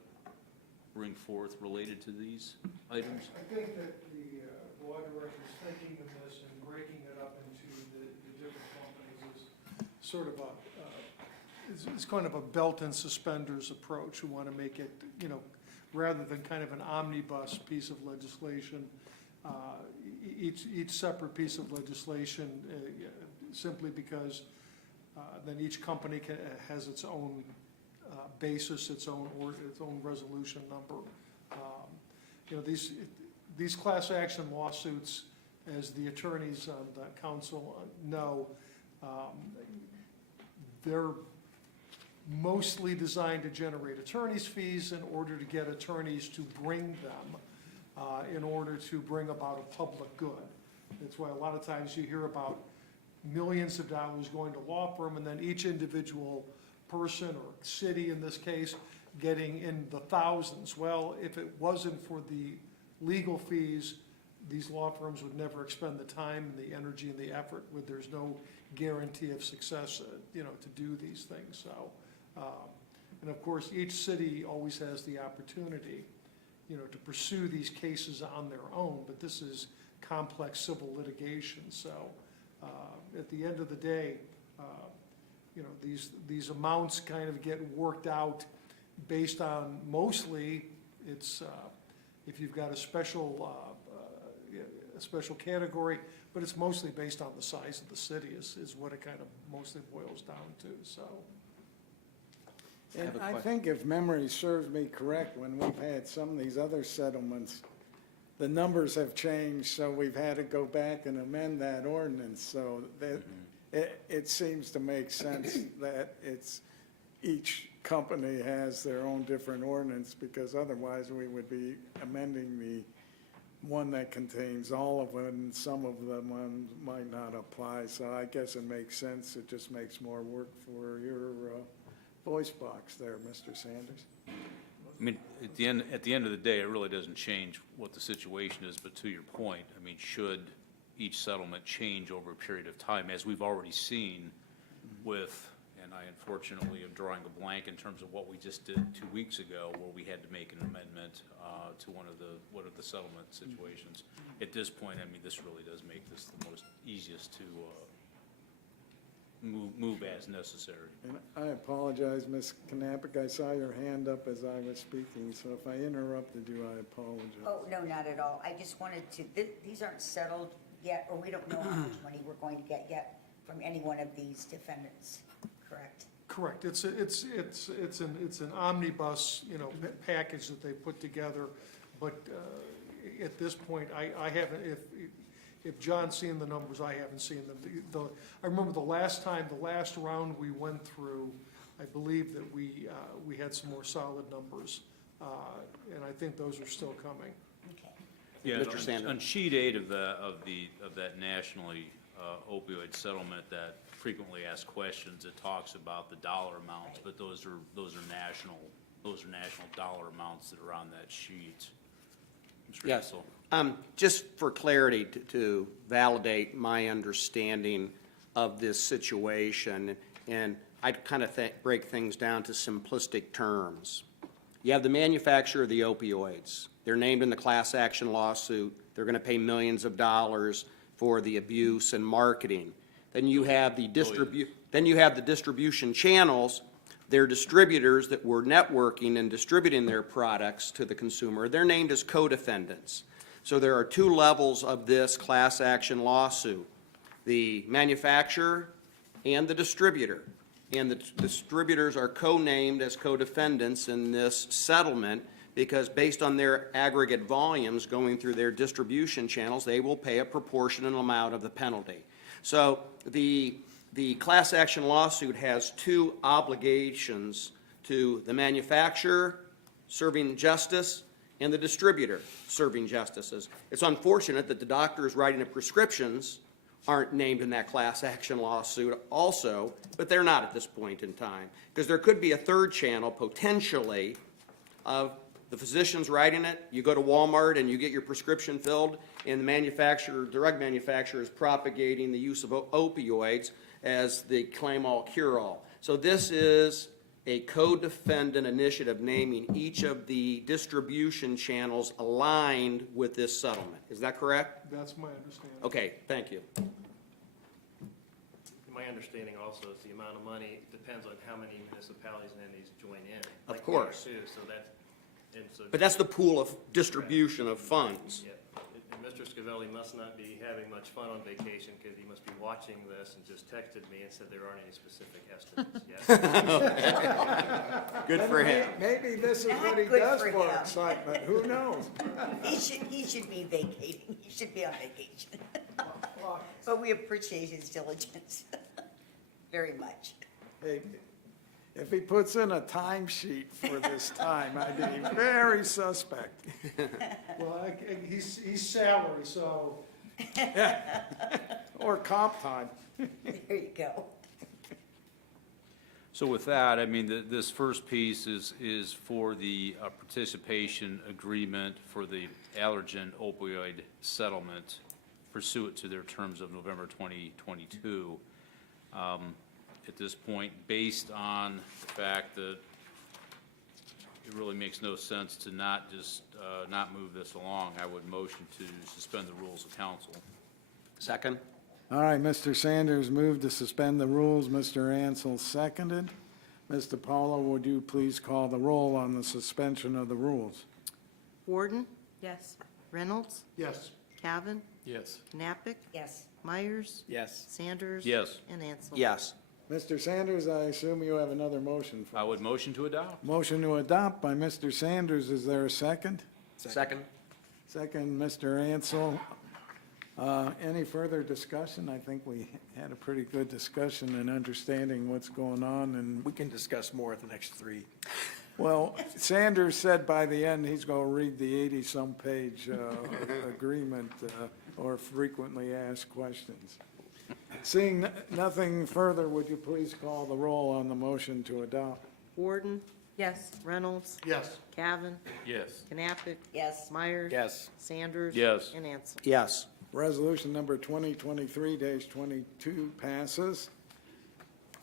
bring forth related to these items? I think that the law director's thinking of this and breaking it up into the different companies is sort of it's kind of a belt and suspenders approach. We want to make it, rather than kind of an omnibus piece of legislation, each separate piece of legislation, simply because then each company has its own basis, its own resolution number. You know, these class action lawsuits, as the attorneys on the council know, they're mostly designed to generate attorney's fees in order to get attorneys to bring them, in order to bring about a public good. That's why a lot of times you hear about millions of dollars going to law firm, and then each individual person or city, in this case, getting in the thousands. Well, if it wasn't for the legal fees, these law firms would never expend the time and the energy and the effort, where there's no guarantee of success, you know, to do these things. So, and of course, each city always has the opportunity, you know, to pursue these cases on their own, but this is complex civil litigation. So, at the end of the day, you know, these amounts kind of get worked out based on, mostly, it's, if you've got a special category, but it's mostly based on the size of the city is what it kind of mostly boils down to, so. And I think if memory serves me correct, when we've had some of these other settlements, the numbers have changed, so we've had to go back and amend that ordinance, so that it seems to make sense that it's, each company has their own different ordinance, because otherwise we would be amending the one that contains all of them, and some of them might not apply, so I guess it makes sense. It just makes more work for your voice box there, Mr. Sanders. I mean, at the end of the day, it really doesn't change what the situation is, but to your point, I mean, should each settlement change over a period of time, as we've already seen with, and I unfortunately am drawing a blank in terms of what we just did 2 weeks ago, where we had to make an amendment to one of the settlement situations. At this point, I mean, this really does make this the most easiest to move as necessary. And I apologize, Ms. Knappich, I saw your hand up as I was speaking, so if I interrupted you, I apologize. Oh, no, not at all. I just wanted to, these aren't settled yet, or we don't know how much money we're going to get yet from any one of these defendants, correct? Correct. It's an omnibus, you know, package that they put together. But at this point, I haven't, if John's seen the numbers, I haven't seen them. I remember the last round we went through, I believe that we had some more solid numbers. And I think those are still coming. Okay. Yeah, Mr. Sanders. on sheet 8 of that nationally opioid settlement, that frequently asked questions, it talks about the dollar amounts, but those are national dollar amounts that are on that sheet. Mr. Yes. Hansel. Just for clarity, to validate my understanding of this situation, and I'd kind of break things down to simplistic terms. You have the manufacturer of the opioids. They're named in the class action lawsuit. They're going to pay millions of dollars for the abuse and marketing. Then you have the distribution channels. They're distributors that were networking and distributing their products to the consumer. They're named as co-defendants. So there are two levels of this class action lawsuit: the manufacturer and the distributor. And the distributors are co-named as co-defendants in this settlement because based on their aggregate volumes going through their distribution channels, they will pay a proportionate amount of the penalty. So the class action lawsuit has two obligations to the manufacturer, serving justice, and the distributor, serving justices. It's unfortunate that the doctors writing the prescriptions aren't named in that class action lawsuit also, but they're not at this point in time, because there could be a third channel potentially of the physicians writing it. You go to Walmart and you get your prescription filled, and the manufacturer, drug manufacturer, is propagating the use of opioids as the claim-all, cure-all. So this is a co-defendant initiative naming each of the distribution channels aligned with this settlement. Is that correct? That's my understanding. Okay, thank you. My understanding also is the amount of money depends on how many municipalities and entities join in. Of like course. So that's, and so. But that's the pool of distribution of funds. Yeah, and Mr. Scavelli must not be having much fun on vacation because he must be watching this and just texted me and said there aren't any specific estimates yet. Good for him. Maybe this is what he Good does for for him. excitement, who knows? He should be vacating, he should be on vacation. But we appreciate his diligence very much. Hey, if he puts in a timesheet for this time, I'd be very suspect. Well, he's salary, so Or comp time. There you go. So with that, I mean, this first piece is for the participation agreement for the Allergen opioid settlement pursuant to their terms of November 2022. At this point, based on the fact that it really makes no sense to not just, not move this along, I would motion to suspend the rules of council. Second? All right, Mr. Sanders moved to suspend the rules. Mr. Ansel seconded. Mr. Paulo, would you please call the roll on the suspension of the rules? Warden, Yes. Reynolds, Yes. Cavan, Yes. Knappich, Yes. Myers, Yes. Sanders. Yes. And Ansel. Yes. Mr. Sanders, I assume you have another motion for I would motion to adopt. Motion to adopt by Mr. Sanders. Is there a second? Second? Second, Mr. Ansel. Any further discussion? I think we had a pretty good discussion and understanding what's going on, and, We can discuss more at the next three. well, Sanders said by the end, he's going to read the 80-some page agreement or frequently asked questions. Seeing nothing further, would you please call the roll on the motion to adopt? Warden, Yes. Reynolds, Yes. Cavan, Yes. Knappich, Yes. Myers. Yes. Sanders. Yes. And Ansel. Yes. Resolution number 2023-22 passes.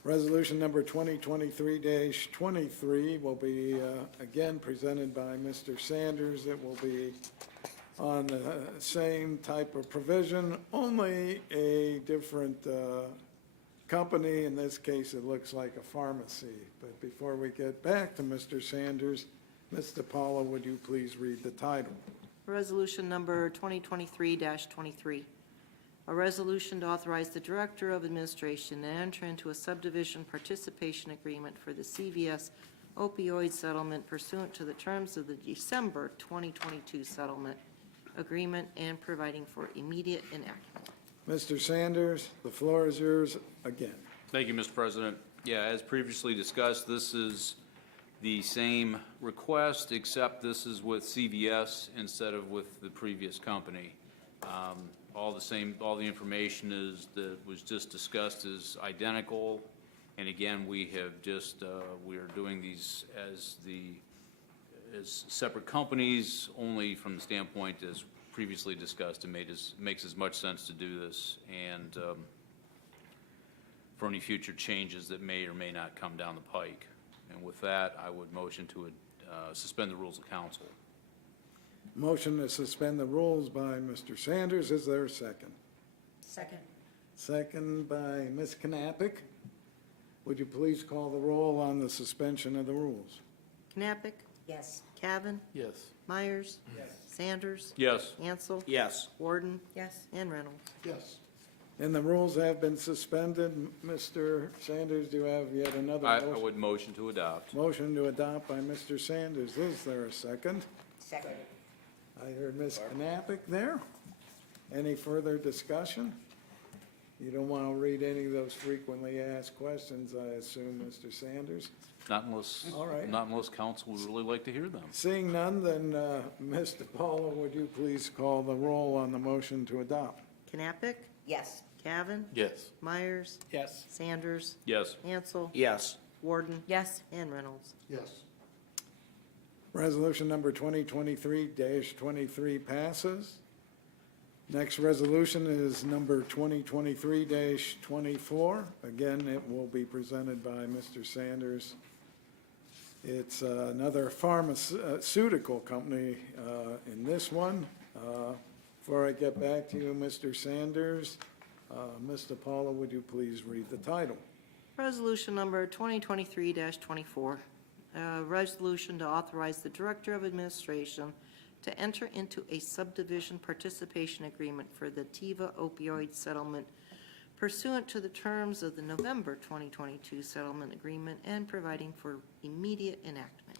Resolution number 2023-23 will be again presented by Mr. Sanders. It will be on the same type of provision, only a different company. In this case, it looks like a pharmacy. But before we get back to Mr. Sanders, Mr. Paula, would you please read the title? Resolution number 2023-23. A resolution to authorize the Director of Administration to enter into a subdivision participation agreement for the CVS opioid settlement pursuant to the terms of the December 2022 settlement agreement and providing for immediate enactment. Mr. Sanders, the floor is yours again. Thank you, Mr. President. Yeah, as previously discussed, this is the same request, except this is with CVS instead of with the previous company. All the information that was just discussed is identical. And again, we have just, we are doing these as separate companies, only from the standpoint as previously discussed. It makes as much sense to do this, and for any future changes that may or may not come down the pike. And with that, I would motion to suspend the rules of council. Motion to suspend the rules by Mr. Sanders. Is there a second? Second. Second by Ms. Knappich. Would you please call the roll on the suspension of the rules? Knappich, Yes. Cavan, Yes. Myers. Sanders. Yes. Ansel. Yes. Warden. Yes. And Reynolds. Yes. And the rules have been suspended. Mr. Sanders, do you have yet another I motion? would motion to adopt. Motion to adopt by Mr. Sanders. Is there a second? Second. I heard Ms. Knappich there. Any further discussion? You don't want to read any of those frequently asked questions, I assume, Mr. Sanders? Not unless, All right. not unless council would really like to hear them. Seeing none, then, Mr. Paulo, would you please call the roll on the motion to adopt? Knappich, Yes. Cavan, Yes. Myers. Yes. Sanders. Yes. Ansel. Yes. Warden. Yes. And Reynolds. Yes. Resolution number 2023-23 passes. Next resolution is number 2023-24. Again, it will be presented by Mr. Sanders. It's another pharmaceutical company in this one. Before I get back to you, Mr. Sanders, Mr. Paula, would you please read the title? Resolution number 2023-24. A resolution to authorize the Director of Administration to enter into a subdivision participation agreement for the Teva opioid settlement pursuant to the terms of the November 2022 settlement agreement and providing for immediate enactment.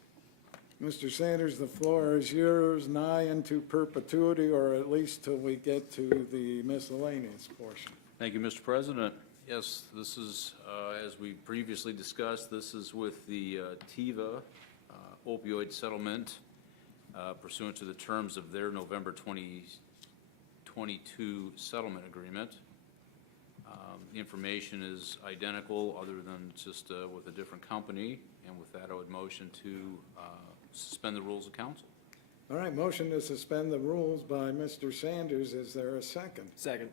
Mr. Sanders, the floor is yours, nigh into perpetuity, or at least till we get to the miscellaneous portion. Thank you, Mr. President. Yes, this is, as we previously discussed, this is with the Teva opioid settlement pursuant to the terms of their November 2022 settlement agreement. The information is identical, other than just with a different company. And with that, I would motion to suspend the rules of council. All right, motion to suspend the rules by Mr. Sanders. Is there a second? Second.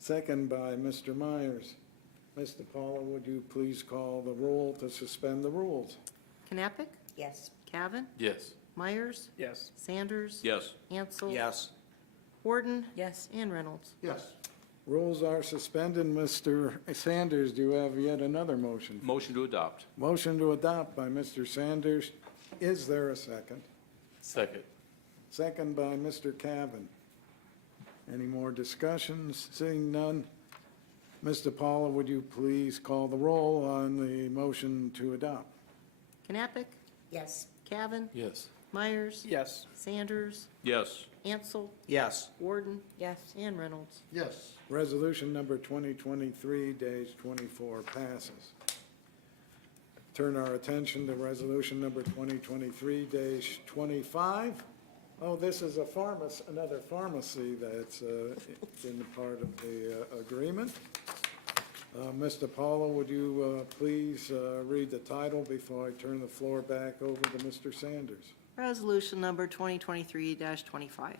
Second by Mr. Myers. Mr. Paula, would you please call the roll to suspend the rules? Knappich, Yes. Cavan, Yes. Myers, Yes. Sanders. Yes. Ansel. Yes. Warden. Yes. And Reynolds. Yes. Rules are suspended. Mr. Sanders, do you have yet another motion? Motion to adopt. Motion to adopt by Mr. Sanders. Is there a second? Second. Second by Mr. Cavan. Any more discussions? Seeing none. Mr. Paula, would you please call the roll on the motion to adopt? Knappich, Yes. Cavan, Yes. Myers, Yes. Sanders, Yes. Ansel, Yes. Warden, Yes. and Reynolds. Yes. Resolution number 2023-24 passes. Turn our attention to resolution number 2023-25. Oh, this is a another pharmacy that's in the part of the agreement. Mr. Paula, would you please read the title before I turn the floor back over to Mr. Sanders? Resolution number 2023-25.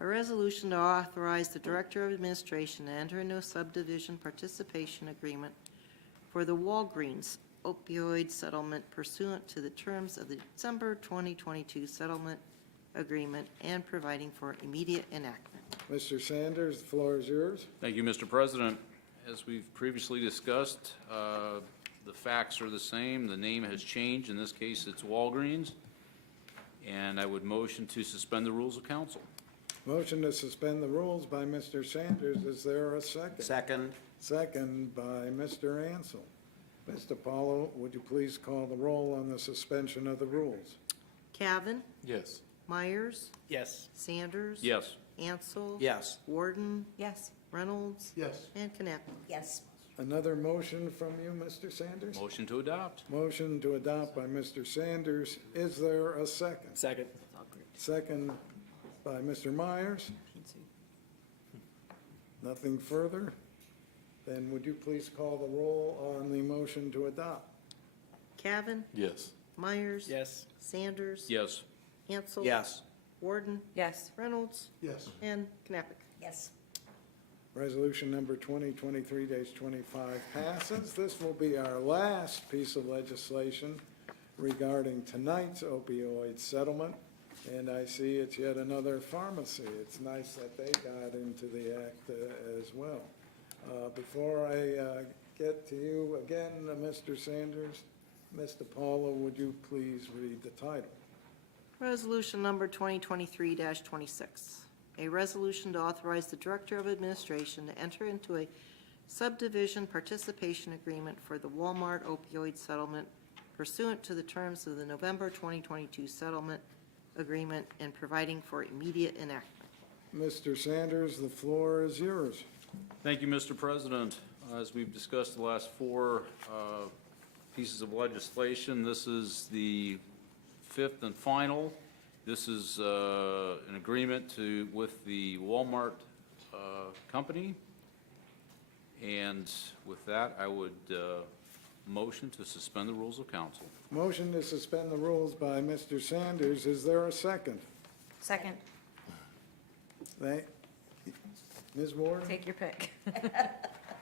A resolution to authorize the Director of Administration to enter into a subdivision participation agreement for the Walgreens opioid settlement pursuant to the terms of the December 2022 settlement agreement and providing for immediate enactment. Mr. Sanders, the floor is yours. Thank you, Mr. President. As we've previously discussed, the facts are the same. The name has changed. In this case, it's Walgreens. And I would motion to suspend the rules of council. Motion to suspend the rules by Mr. Sanders. Is there a second? Second. Second by Mr. Ansel. Mr. Paulo, would you please call the roll on the suspension of the rules? Cavan, Yes. Myers, Yes. Sanders. Yes. Ansel. Yes. Warden, Yes. Reynolds, Yes. and Knappich. Yes. Another motion from you, Mr. Sanders? Motion to adopt. Motion to adopt by Mr. Sanders. Is there a second? Second. Second by Mr. Myers. Nothing further? Then would you please call the roll on the motion to adopt? Cavan, Yes. Myers. Yes. Sanders. Yes. Ansel. Yes. Warden, Yes. Reynolds, Yes. and Knappich. Yes. Resolution number 2023-25 passes. This will be our last piece of legislation regarding tonight's opioid settlement. And I see it's yet another pharmacy. It's nice that they got into the act as well. Before I get to you again, Mr. Sanders, Mr. Paula, would you please read the title? Resolution number 2023-26. A resolution to authorize the Director of Administration to enter into a subdivision participation agreement for the Walmart opioid settlement pursuant to the terms of the November 2022 settlement agreement and providing for immediate enactment. Mr. Sanders, the floor is yours. Thank you, Mr. President. As we've discussed the last four pieces of legislation, this is the fifth and final. This is an agreement with the Walmart company. And with that, I would motion to suspend the rules of council. Motion to suspend the rules by Mr. Sanders. Is there a second? Second. Ms. Ward? Take your pick.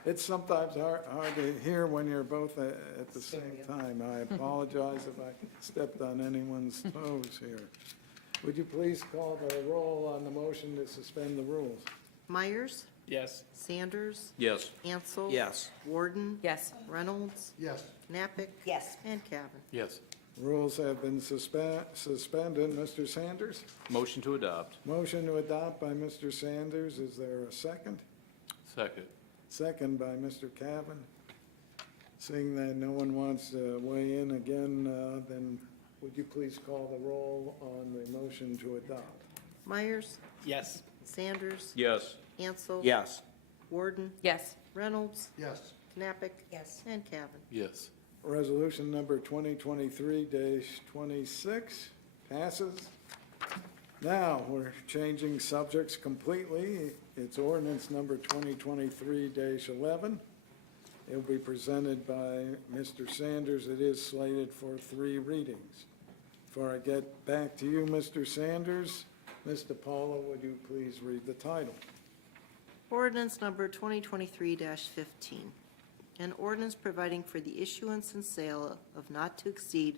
It's sometimes hard to hear when you're both at the same time. I apologize if I stepped on anyone's toes here. Would you please call the roll on the motion to suspend the rules? Myers, Yes. Sanders, Yes. Ansel. Yes. Warden. Yes. Reynolds, Yes. Knappich. Yes. And Cavan. Yes. Rules have been suspended. Mr. Sanders? Motion to adopt. Motion to adopt by Mr. Sanders. Is there a second? Second. Second by Mr. Cavan. Seeing that no one wants to weigh in again, then would you please call the roll on the motion to adopt? Myers, Yes. Sanders, Yes. Ansel. Yes. Warden, Yes. Reynolds, Yes. Knappich, Yes. and Cavan. Yes. Resolution number 2023-26 passes. Now, we're changing subjects completely. It's ordinance number 2023-11. It'll be presented by Mr. Sanders. It is slated for 3 readings. Before I get back to you, Mr. Sanders, Ms. DiPaolo, would you please read the title? Ordinance number 2023-15. An ordinance providing for the issuance and sale of not to exceed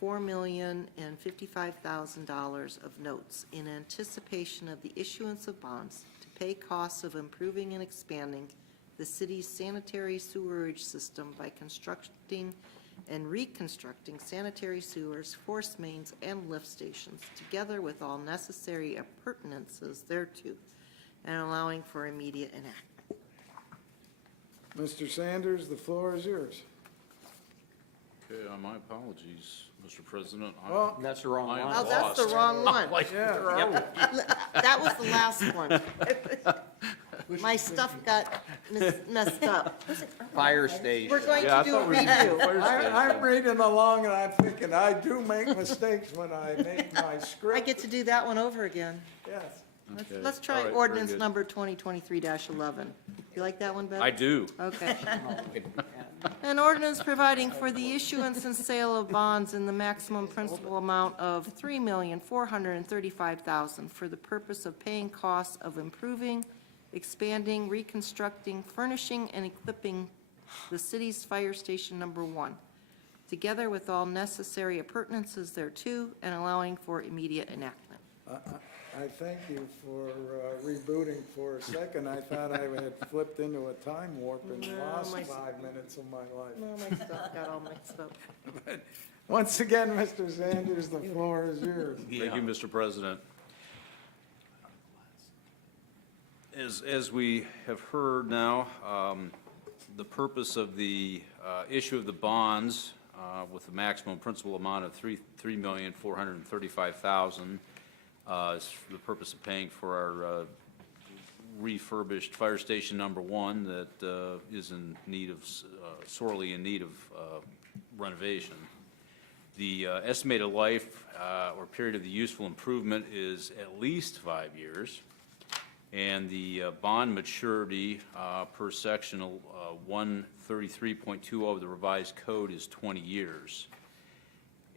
$4,055,000 of notes in anticipation of the issuance of bonds to pay costs of improving and expanding the city's sanitary sewerage system by constructing and reconstructing sanitary sewers, force mains, and lift stations, together with all necessary appurtenances thereto, and allowing for immediate enactment. Mr. Sanders, the floor is yours. Okay, my apologies, Mr. President. Well, That's the wrong I am one. Oh, that's the lost. wrong one. Like, Yeah. That was the last one. My stuff got messed up. Fire station. We're going Yeah, I to do a thought we were gonna do redo. fire I'm station. reading along and I'm thinking, I do make mistakes when I make my script. I get to do that one over again. Yes. Okay. Let's All try right, very ordinance good. number 2023-11. You like that one better? I do. Okay. An ordinance providing for the issuance and sale of bonds in the maximum principal amount of $3,435,000 for the purpose of paying costs of improving, expanding, reconstructing, furnishing, and equipping the city's fire station number 1, together with all necessary appurtenances thereto, and allowing for immediate enactment. I thank you for rebooting for a second. I thought I had flipped into a time warp and No, lost my- 5 minutes of my life. No, my stuff got all mixed up. Once again, Mr. Sanders, the floor is yours. Thank you, Mr. President. As we have heard now, the purpose of the issue of the bonds with the maximum principal amount of $3,435,000 is for the purpose of paying for our refurbished fire station number 1 that is in need of, sorely in need of renovation. The estimated life or period of the useful improvement is at least 5 years, and the bond maturity per section 133.20 of the revised code is 20 years.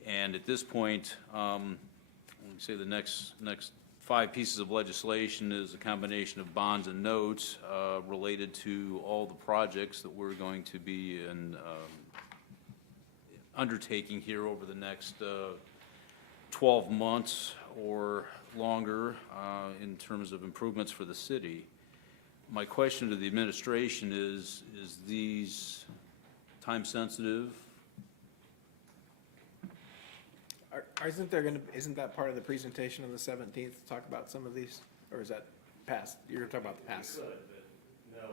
And at this point, let me say the next 5 pieces of legislation is a combination of bonds and notes related to all the projects that we're going to be undertaking here over the next 12 months or longer in terms of improvements for the city. My question to the administration is these time sensitive? Isn't that part of the presentation on the 17th, to talk about some of these? Or is that past? You're gonna talk about the past. Could, but no,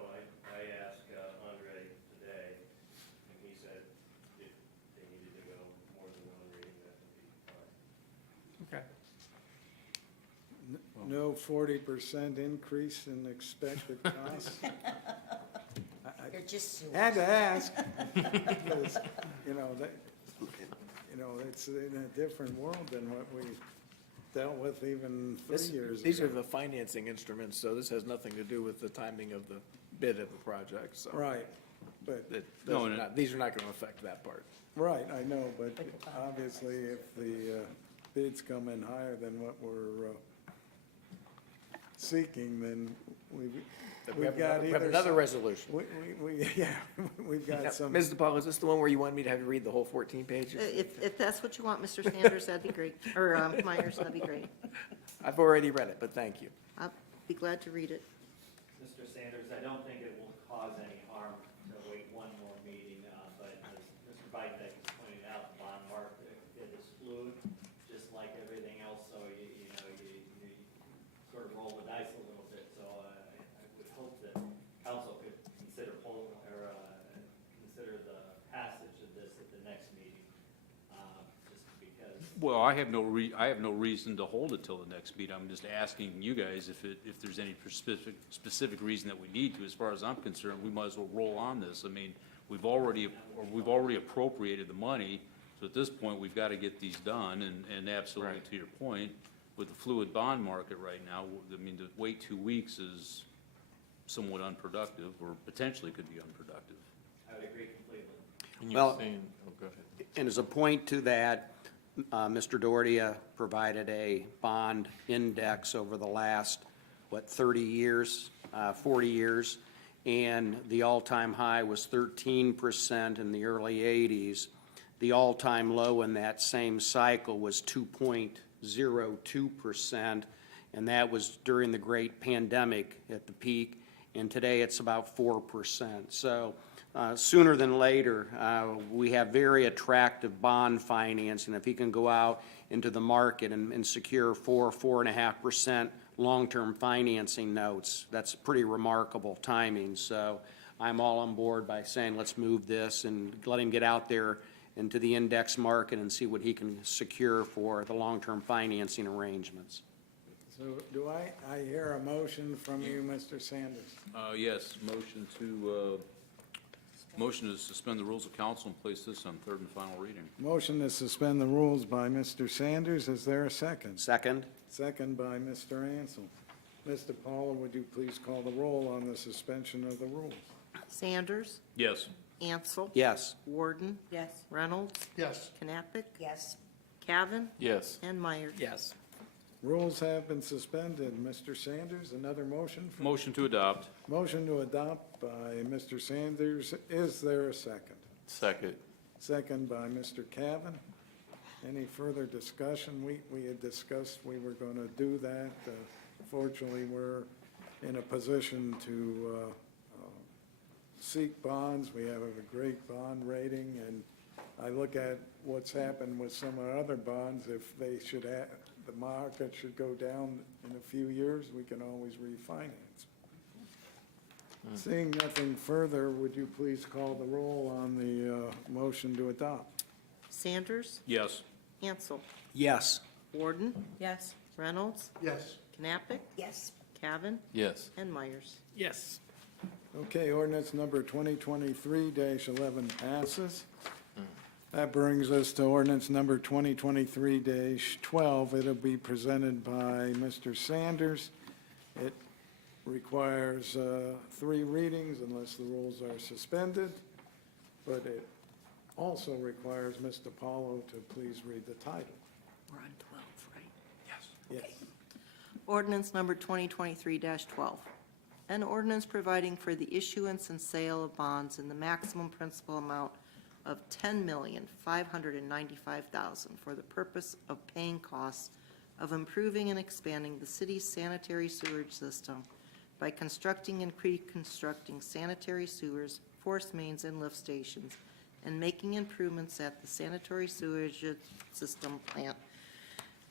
I asked Andre today, and he said if they needed to go more than 1 reading, that would be fine. Okay. No 40% increase in expected costs? They're just sewers. Had to ask, because, it's in a different world than what we dealt with even 3 years ago. These are the financing instruments, so this has nothing to do with the timing of the bid of the project, so. Right, but, These are not gonna affect that part. right, I know, but obviously if the bids come in higher than what we're seeking, then we've got We have either. another resolution. We've got some. Ms. DePaul, is this the one where you want me to have you read the whole 14 pages? If that's what you want, Mr. Sanders, that'd be great. Or Myers, that'd be great. I've already read it, but thank you. I'll be glad to read it. Mr. Sanders, I don't think it will cause any harm to wait 1 more meeting, but as Mr. Biden has pointed out, the bond market Well, I have no reason to hold it till the next meeting. I'm just asking you guys if there's any specific reason that we need to. As far as I'm concerned, we might as well roll on this. I mean, we've already appropriated the money, so at this point, we've got to get these done, and absolutely, Right. to your point, with the fluid bond market right now, I mean, to wait 2 weeks is somewhat unproductive, or potentially could be unproductive. I would agree completely. And you've Well- seen, oh, go ahead. And as a point to that, Mr. Doherty provided a bond index over the last, 30 years, 40 years, and the all-time high was 13% in the early 80s. The all-time low in that same cycle was 2.02%, and that was during the great pandemic at the peak, and today it's about 4%. So sooner than later, we have very attractive bond financing. If he can go out into the market and secure 4.5% long-term financing notes, that's pretty remarkable timing. So I'm all on board by saying, let's move this and let him get out there into the index market and see what he can secure for the long-term financing arrangements. So do I hear a motion from you, Mr. Sanders? Yes, motion to suspend the rules of council and place this on third and final reading. Motion to suspend the rules by Mr. Sanders. Is there a second? Second? Second by Mr. Ansel. Mr. Paula, would you please call the roll on the suspension of the rules? Sanders, Yes. Ansel. Yes. Warden, Yes. Reynolds, Yes. Knappich, Yes. Cavan, Yes. and Myers. Yes. Rules have been suspended. Mr. Sanders, another motion? Motion to adopt. Motion to adopt by Mr. Sanders. Is there a second? Second. Second by Mr. Cavan. Any further discussion? We had discussed we were going to do that. Fortunately, we're in a position to seek bonds. We have a great bond rating, and I look at what's happened with some of our other bonds. If they should have, the market should go down in a few years, we can always refinance. Seeing nothing further, would you please call the roll on the motion to adopt? Sanders, Yes. Ansel, Yes. Warden, Yes. Reynolds, Yes. Knappich, Yes. Cavan, Yes. and Myers. Yes. Okay, ordinance number 2023-11 passes. That brings us to ordinance number 2023-12. It'll be presented by Mr. Sanders. It requires 3 readings unless the rules are suspended, but it also requires Mr. Paulo to please read the title. We're on 12, right? Yes. Ordinance number 2023-12. An ordinance providing for the issuance and sale of bonds in the maximum principal amount of $10,595,000 for the purpose of paying costs of improving and expanding the city's sanitary sewage system by constructing and reconstructing sanitary sewers, force mains, and lift stations, and making improvements at the sanitary sewage system plant,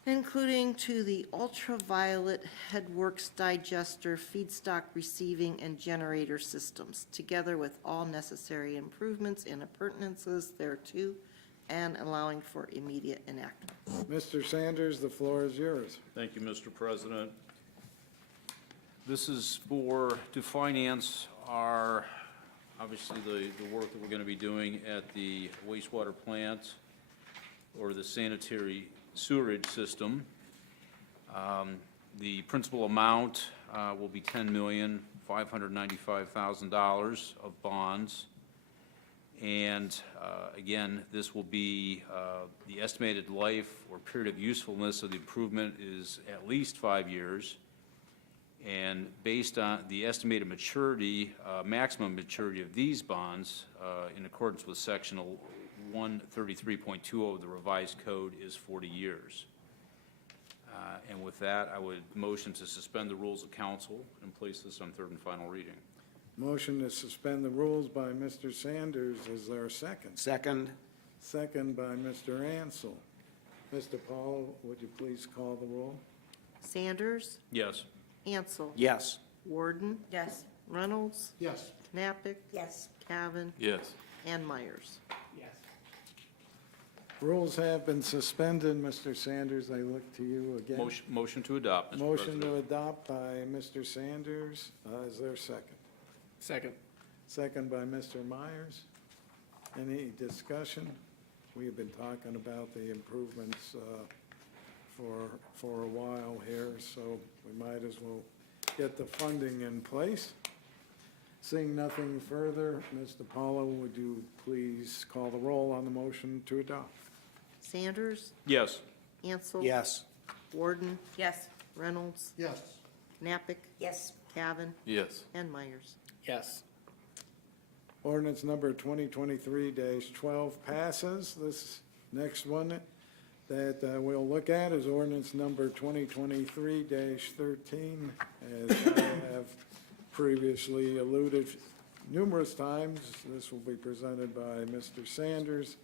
including to the ultraviolet headworks digester, feedstock receiving, and generator systems, together with all necessary improvements and appurtenances thereto, and allowing for immediate enactment. Mr. Sanders, the floor is yours. Thank you, Mr. President. This is to finance our, obviously, the work that we're going to be doing at the wastewater plant or the sanitary sewerage system. The principal amount will be $10,595,000 of bonds. And again, this will be, the estimated life or period of usefulness of the improvement is at least 5 years. And based on the estimated maturity, maximum maturity of these bonds, in accordance with section 133.20 of the revised code, is 40 years. And with that, I would motion to suspend the rules of council and place this on third and final reading. Motion to suspend the rules by Mr. Sanders. Is there a second? Second? Second by Mr. Ansel. Mr. Paulo, would you please call the roll? Sanders, Yes. Ansel. Yes. Warden, Yes. Reynolds, Yes. Knappich, Yes. Cavan, Yes. and Myers. Yes. Rules have been suspended. Mr. Sanders, I look to you again. Motion to adopt, Mr. Motion President. to adopt by Mr. Sanders. Is there a second? Second. Second by Mr. Myers. Any discussion? We have been talking about the improvements for a while here, so we might as well get the funding in place. Seeing nothing further, Ms. DiPaolo, would you please call the roll on the motion to adopt? Sanders, Yes. Ansel. Yes. Warden, Yes. Reynolds, Yes. Knappich, Yes, Cavan, Yes. and Myers. Yes. Ordinance number 2023-12 passes. This next one that we'll look at is ordinance number 2023-13. As I have previously alluded numerous times, this will be presented by Mr. Sanders.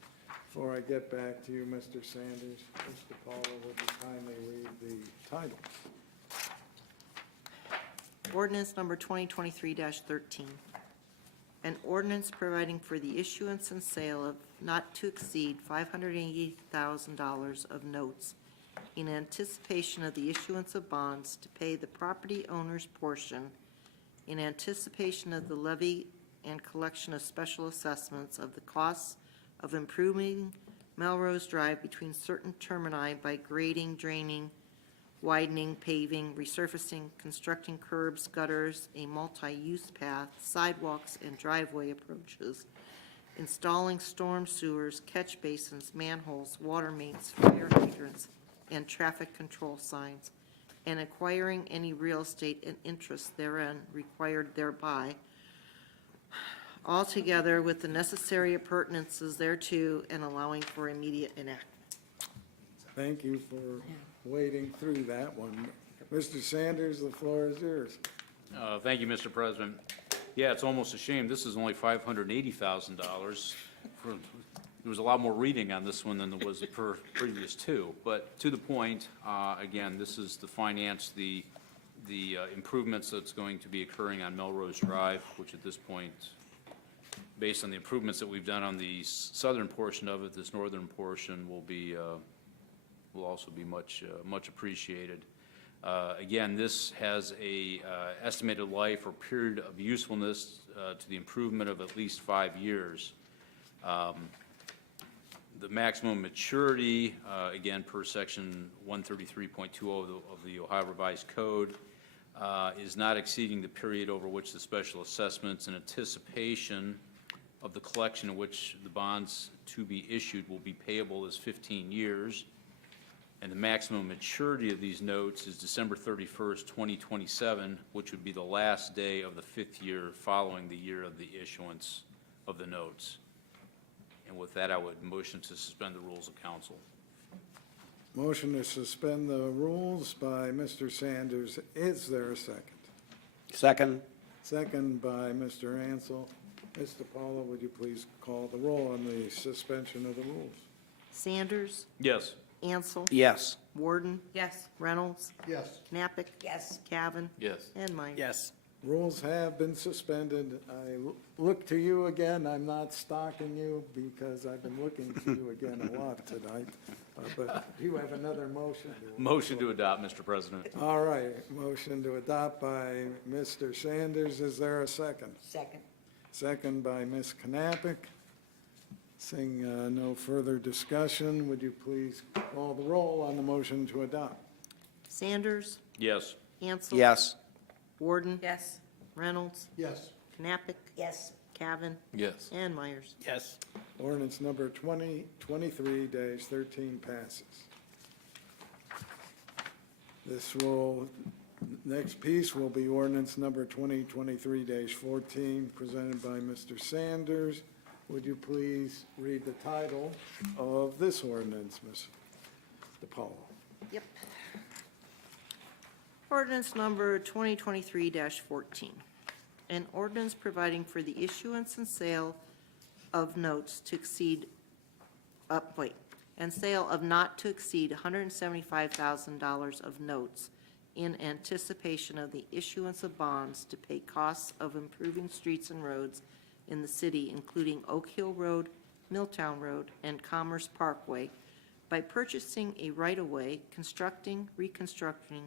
Before I get back to you, Mr. Sanders, Mr. Paulo, would you kindly read the title? Ordinance number 2023-13. An ordinance providing for the issuance and sale of not to exceed $580,000 of notes in anticipation of the issuance of bonds to pay the property owner's portion in anticipation of the levy and collection of special assessments of the costs of improving Melrose Drive between certain termini by grading, draining, widening, paving, resurfacing, constructing curbs, gutters, a multi-use path, sidewalks, and driveway approaches, installing storm sewers, catch basins, manholes, water mains, fire hydrants, and traffic control signs, and acquiring any real estate and interest therein required thereby, altogether with the necessary appurtenances thereto, and allowing for immediate enactment. Thank you for wading through that one. Mr. Sanders, the floor is yours. Thank you, Mr. President. Yeah, it's almost a shame. This is only $580,000. There was a lot more reading on this one than there was the previous two. But to the point, again, this is to finance the improvements that's going to be occurring on Melrose Drive, which at this point, based on the improvements that we've done on the southern portion of it, this northern portion will be will also be much appreciated. Again, this has a estimated life or period of usefulness to the improvement of at least 5 years. The maximum maturity, again, per section 133.20 of the Ohio Revised Code, is not exceeding the period over which the special assessments in anticipation of the collection in which the bonds to be issued will be payable is 15 years. And the maximum maturity of these notes is December 31st, 2027, which would be the last day of the 5th year following the year of the issuance of the notes. And with that, I would motion to suspend the rules of council. Motion to suspend the rules by Mr. Sanders. Is there a second? Second. Second by Mr. Ansel. Mr. Paulo, would you please call the roll on the suspension of the rules? Sanders, Yes. Ansel, Yes. Warden, Yes. Reynolds, Yes. Knappich, yes, Cavan, Yes. and Myers. Yes. Rules have been suspended. I look to you again. I'm not stalking you because I've been looking to you again a lot tonight. But you have another motion. Motion to adopt, Mr. President. All right, motion to adopt by Mr. Sanders. Is there a second? second, Second by Ms. Knappich. Seeing no further discussion, would you please call the roll on the motion to adopt? Sanders, Yes. Ansel. Yes. Warden, Yes. Reynolds, Yes. Knappich, yes, Cavan, Yes. and Myers. Yes. Ordinance number 2023-13 passes. Next piece will be ordinance number 2023-14, presented by Mr. Sanders. Would you please read the title of this ordinance, Ms. DiPaolo? Yep. Ordinance number 2023-14. An ordinance providing for the issuance and sale of notes to exceed, and sale of not to exceed $175,000 of notes in anticipation of the issuance of bonds to pay costs of improving streets and roads in the city, including Oak Hill Road, Milltown Road, and Commerce Parkway by purchasing a right-of-way, constructing, reconstructing,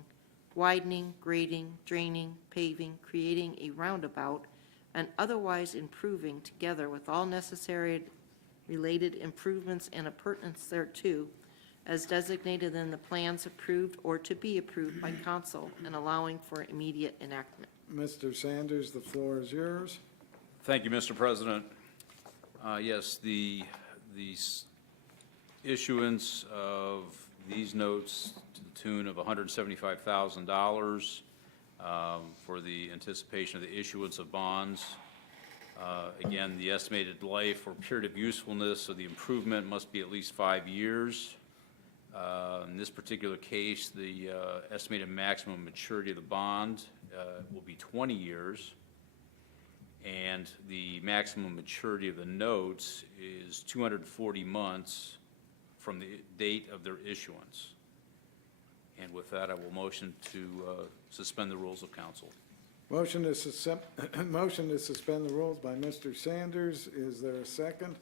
widening, grading, draining, paving, creating a roundabout, and otherwise improving together with all necessary related improvements and appurtenance thereto, as designated in the plans approved or to be approved by council, and allowing for immediate enactment. Mr. Sanders, the floor is yours. Thank you, Mr. President. Yes, the issuance of these notes to the tune of $175,000 for the anticipation of the issuance of bonds. Again, the estimated life or period of usefulness of the improvement must be at least 5 years. In this particular case, the estimated maximum maturity of the bond will be 20 years, and the maximum maturity of the notes is 240 months from the date of their issuance. And with that, I will motion to suspend the rules of council. Motion to suspend the rules by Mr. Sanders. Is there a second?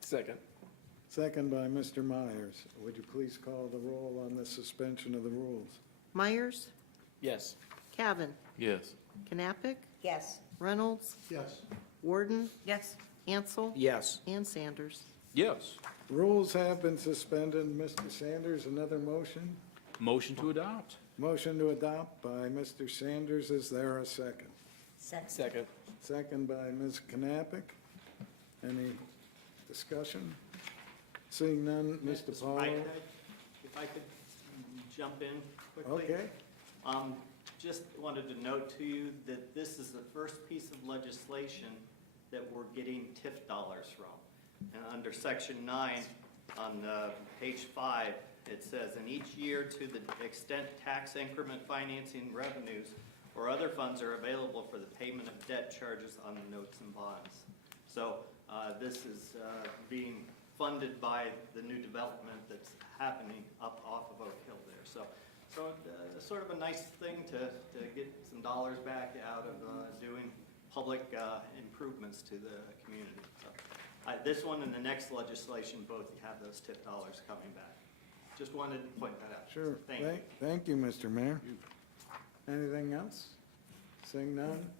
Second. Second by Mr. Myers. Would you please call the roll on the suspension of the rules? Myers, Yes. Cavan, Yes. Knappich, Yes. Reynolds, Yes. Warden, Yes. Ansel, Yes. and Sanders. Yes. Rules have been suspended. Mr. Sanders, another motion? Motion to adopt. Motion to adopt by Mr. Sanders. Is there a second? Second. Second by Ms. Knappich. Any discussion? Seeing none, Mr. Paulo? If I could jump in quickly. Okay. Just wanted to note to you that this is the first piece of legislation that we're getting TIF dollars from. And under Section 9, on page 5, it says, "In each year to the extent tax increment financing revenues or other funds are available for the payment of debt charges on the notes and bonds." So this is being funded by the new development that's happening up off of Oak Hill there. So sort of a nice thing to get some dollars back out of doing public improvements to the community. So this one and the next legislation both have those TIP dollars coming back. Just wanted to point that out. Sure. Thank you. Thank you, Mr. Mayor. Anything else? Seeing none,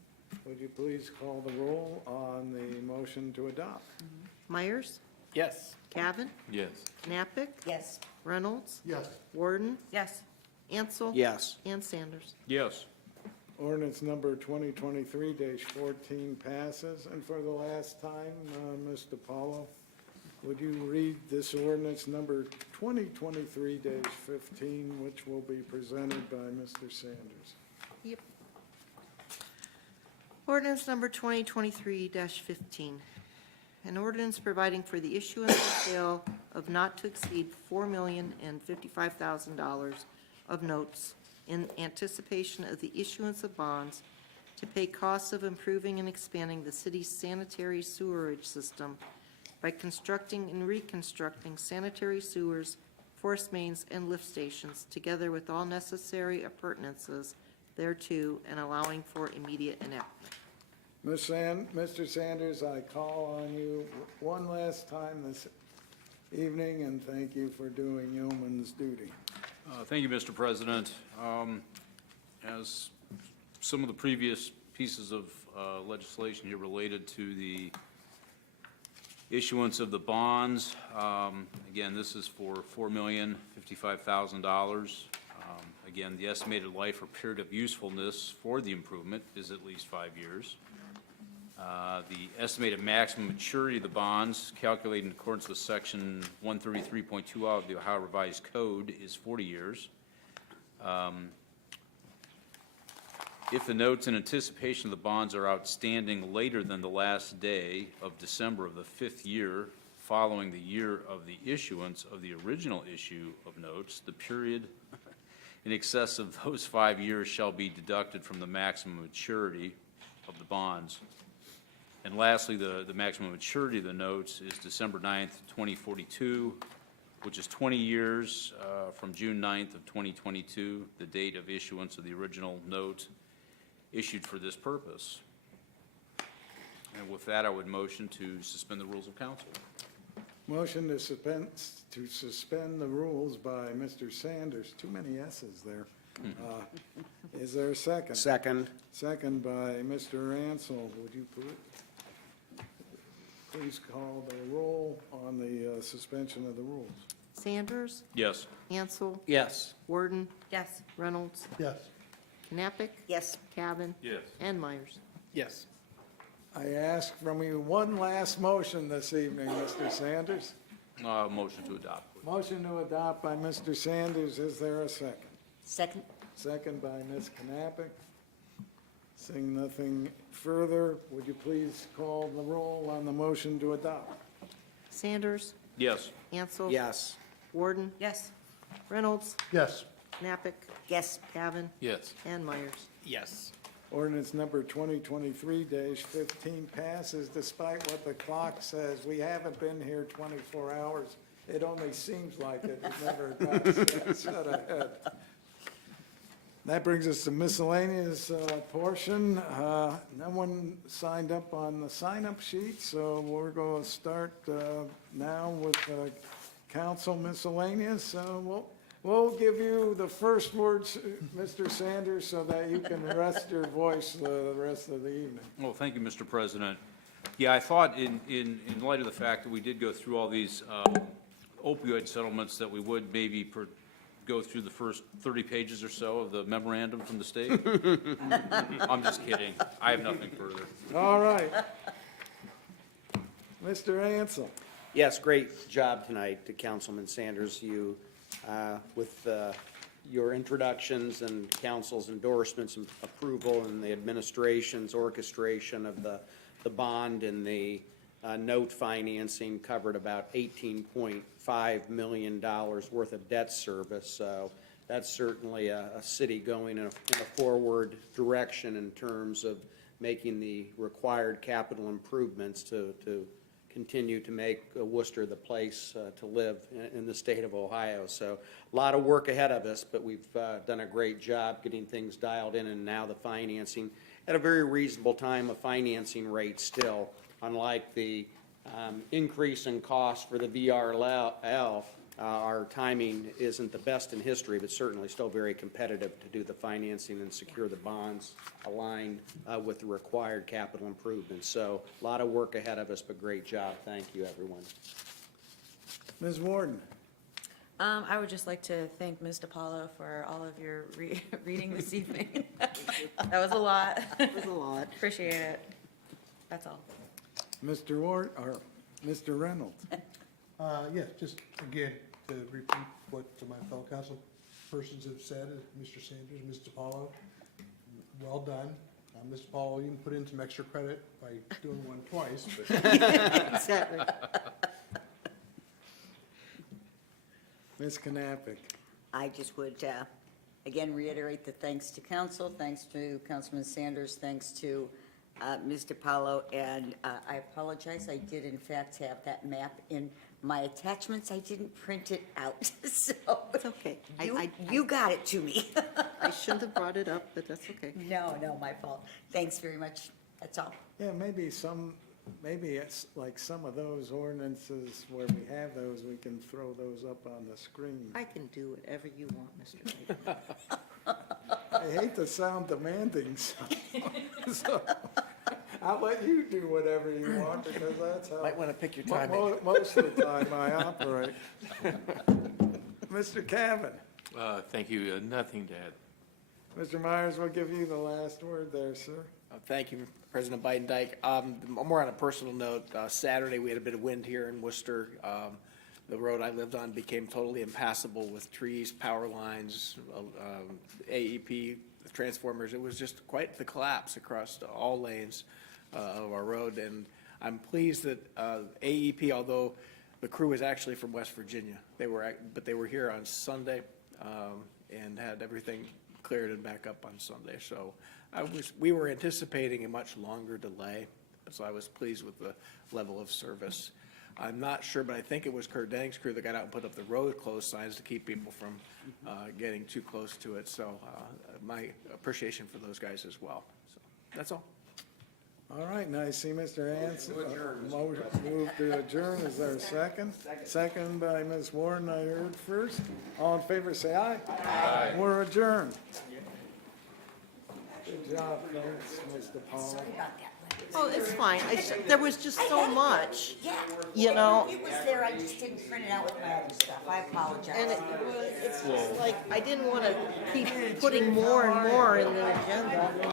would you please call the roll on the motion to adopt? Myers, Yes. Cavan, Yes. Knappich, Yes. Reynolds, Yes. Warden, Yes. Ansel. Yes. And Sanders. Yes. Ordinance number 2023-14 passes. And for the last time, Mr. Paulo, would you read this ordinance number 2023-15, which will be presented by Mr. Sanders? Yep. Ordinance number 2023-15. An ordinance providing for the issuance or sale of not to exceed $4,055,000 of notes in anticipation of the issuance of bonds to pay costs of improving and expanding the city's sanitary sewerage system by constructing and reconstructing sanitary sewers, force mains, and lift stations, together with all necessary appurtenances thereto, and allowing for immediate enactment. Mr. Sanders, I call on you one last time this evening, and thank you for doing yeoman's duty. Thank you, Mr. President. As some of the previous pieces of legislation here related to the issuance of the bonds, again, this is for $4,055,000. Again, the estimated life or period of usefulness for the improvement is at least 5 years. The estimated maximum maturity of the bonds, calculated in accordance with Section 133.2 of the Ohio Revised Code, is 40 years. If the notes in anticipation of the bonds are outstanding later than the last day of December of the 5th year following the year of the issuance of the original issue of notes, the period in excess of those 5 years shall be deducted from the maximum maturity of the bonds. And lastly, the maximum maturity of the notes is December 9th, 2042, which is 20 years from June 9th of 2022, the date of issuance of the original note issued for this purpose. And with that, I would motion to suspend the rules of council. Motion to suspend the rules by Mr. Sanders. Too many S's there. Is there a second? Second. Second by Mr. Ansel. Would you please call the roll on the suspension of the rules? Sanders, Yes. Ansel, Yes. Warden, Yes. Reynolds, Yes. Knappich, Yes, Cavan, Yes. and Myers. Yes. I ask from you one last motion this evening, Mr. Sanders. Motion to adopt. Motion to adopt by Mr. Sanders. Is there a second? second, Second by Ms. Knappich. Seeing nothing further, would you please call the roll on the motion to adopt? Sanders, Yes. Ansel. Yes. Warden, Yes. Reynolds, Yes. Knappich, yes, Cavan, Yes. and Myers. Yes. Ordinance number 2023-15 passes despite what the clock says. We haven't been here 24 hours. It only seems like it. It never does. Set ahead. That brings us to miscellaneous portion. No one signed up on the sign-up sheet, so we're going to start now with council miscellaneous. We'll give you the first words, Mr. Sanders, so that you can rest your voice the rest of the evening. Well, thank you, Mr. President. Yeah, I thought in light of the fact that we did go through all these opioid settlements, that we would maybe go through the first 30 pages or so of the memorandum from the state. I'm just kidding. I have nothing further. All right. Mr. Ansel. Yes, great job tonight to Councilman Sanders. You, with your introductions and council's endorsements and approval and the administration's orchestration of the bond and the note financing covered about $18.5 million worth of debt service. So that's certainly a city going in a forward direction in terms of making the required capital improvements to continue to make Worcester the place to live in the state of Ohio. So a lot of work ahead of us, but we've done a great job getting things dialed in, and now the financing at a very reasonable time of financing rate still, unlike the increase in cost for the VRL. Our timing isn't the best in history, but certainly still very competitive to do the financing and secure the bonds aligned with the required capital improvements. So a lot of work ahead of us, but great job. Thank you, everyone. Ms. Warden. I would just like to thank Ms. DiPaolo for all of your reading this evening. That was a lot. It was a lot. Appreciate it. That's all. Mr. Ward, or Mr. Reynolds. Yes, just again, to repeat what my fellow council persons have said, Mr. Sanders, Ms. DiPaolo, well done. Ms. DiPaolo, you can put in some extra credit by doing one twice, but Exactly. Ms. Knappich. I just would, again, reiterate the thanks to council, thanks to Councilman Sanders, thanks to Ms. DiPaolo, and I apologize, I did in fact have that map in my attachments, I didn't print it out, so. It's okay. You got it to me. I shouldn't have brought it up, but that's okay. No, my fault. Thanks very much, that's all. Yeah, maybe it's like some of those ordinances where we have those, we can throw those up on the screen. I can do whatever you want, Mr. Knight. I hate to sound demanding, so I'll let you do whatever you want, because that's how. Might want to pick your timing. Most of the time I operate. Mr. Cavan. Thank you. Nothing to add. Mr. Myers, we'll give you the last word there, sir. Thank you, President Biden-Dyke. More on a personal note, Saturday we had a bit of wind here in Worcester. The road I lived on became totally impassable with trees, power lines, AEP transformers. It was just quite the collapse across all lanes of our road. And I'm pleased that AEP, although the crew was actually from West Virginia, they were here on Sunday and had everything cleared and back up on Sunday. So we were anticipating a much longer delay, so I was pleased with the level of service. I'm not sure, but I think it was Kurt Dang's crew that got out and put up the road closed signs to keep people from getting too close to it. So my appreciation for those guys as well. So that's all. All right, now I see Mr. Hanson. Motion move to adjourn. Is there a second? Second by Ms. Warren, I heard first. All in favor, say aye. Aye. We're adjourned. Good job, thanks, Mr. Paul. Sorry about that. Oh, it's fine. There was just so much, Yeah. you know, It was there, I just didn't print it out with my other stuff. I apologize. and it's just like, I didn't want to keep putting more and more in the agenda.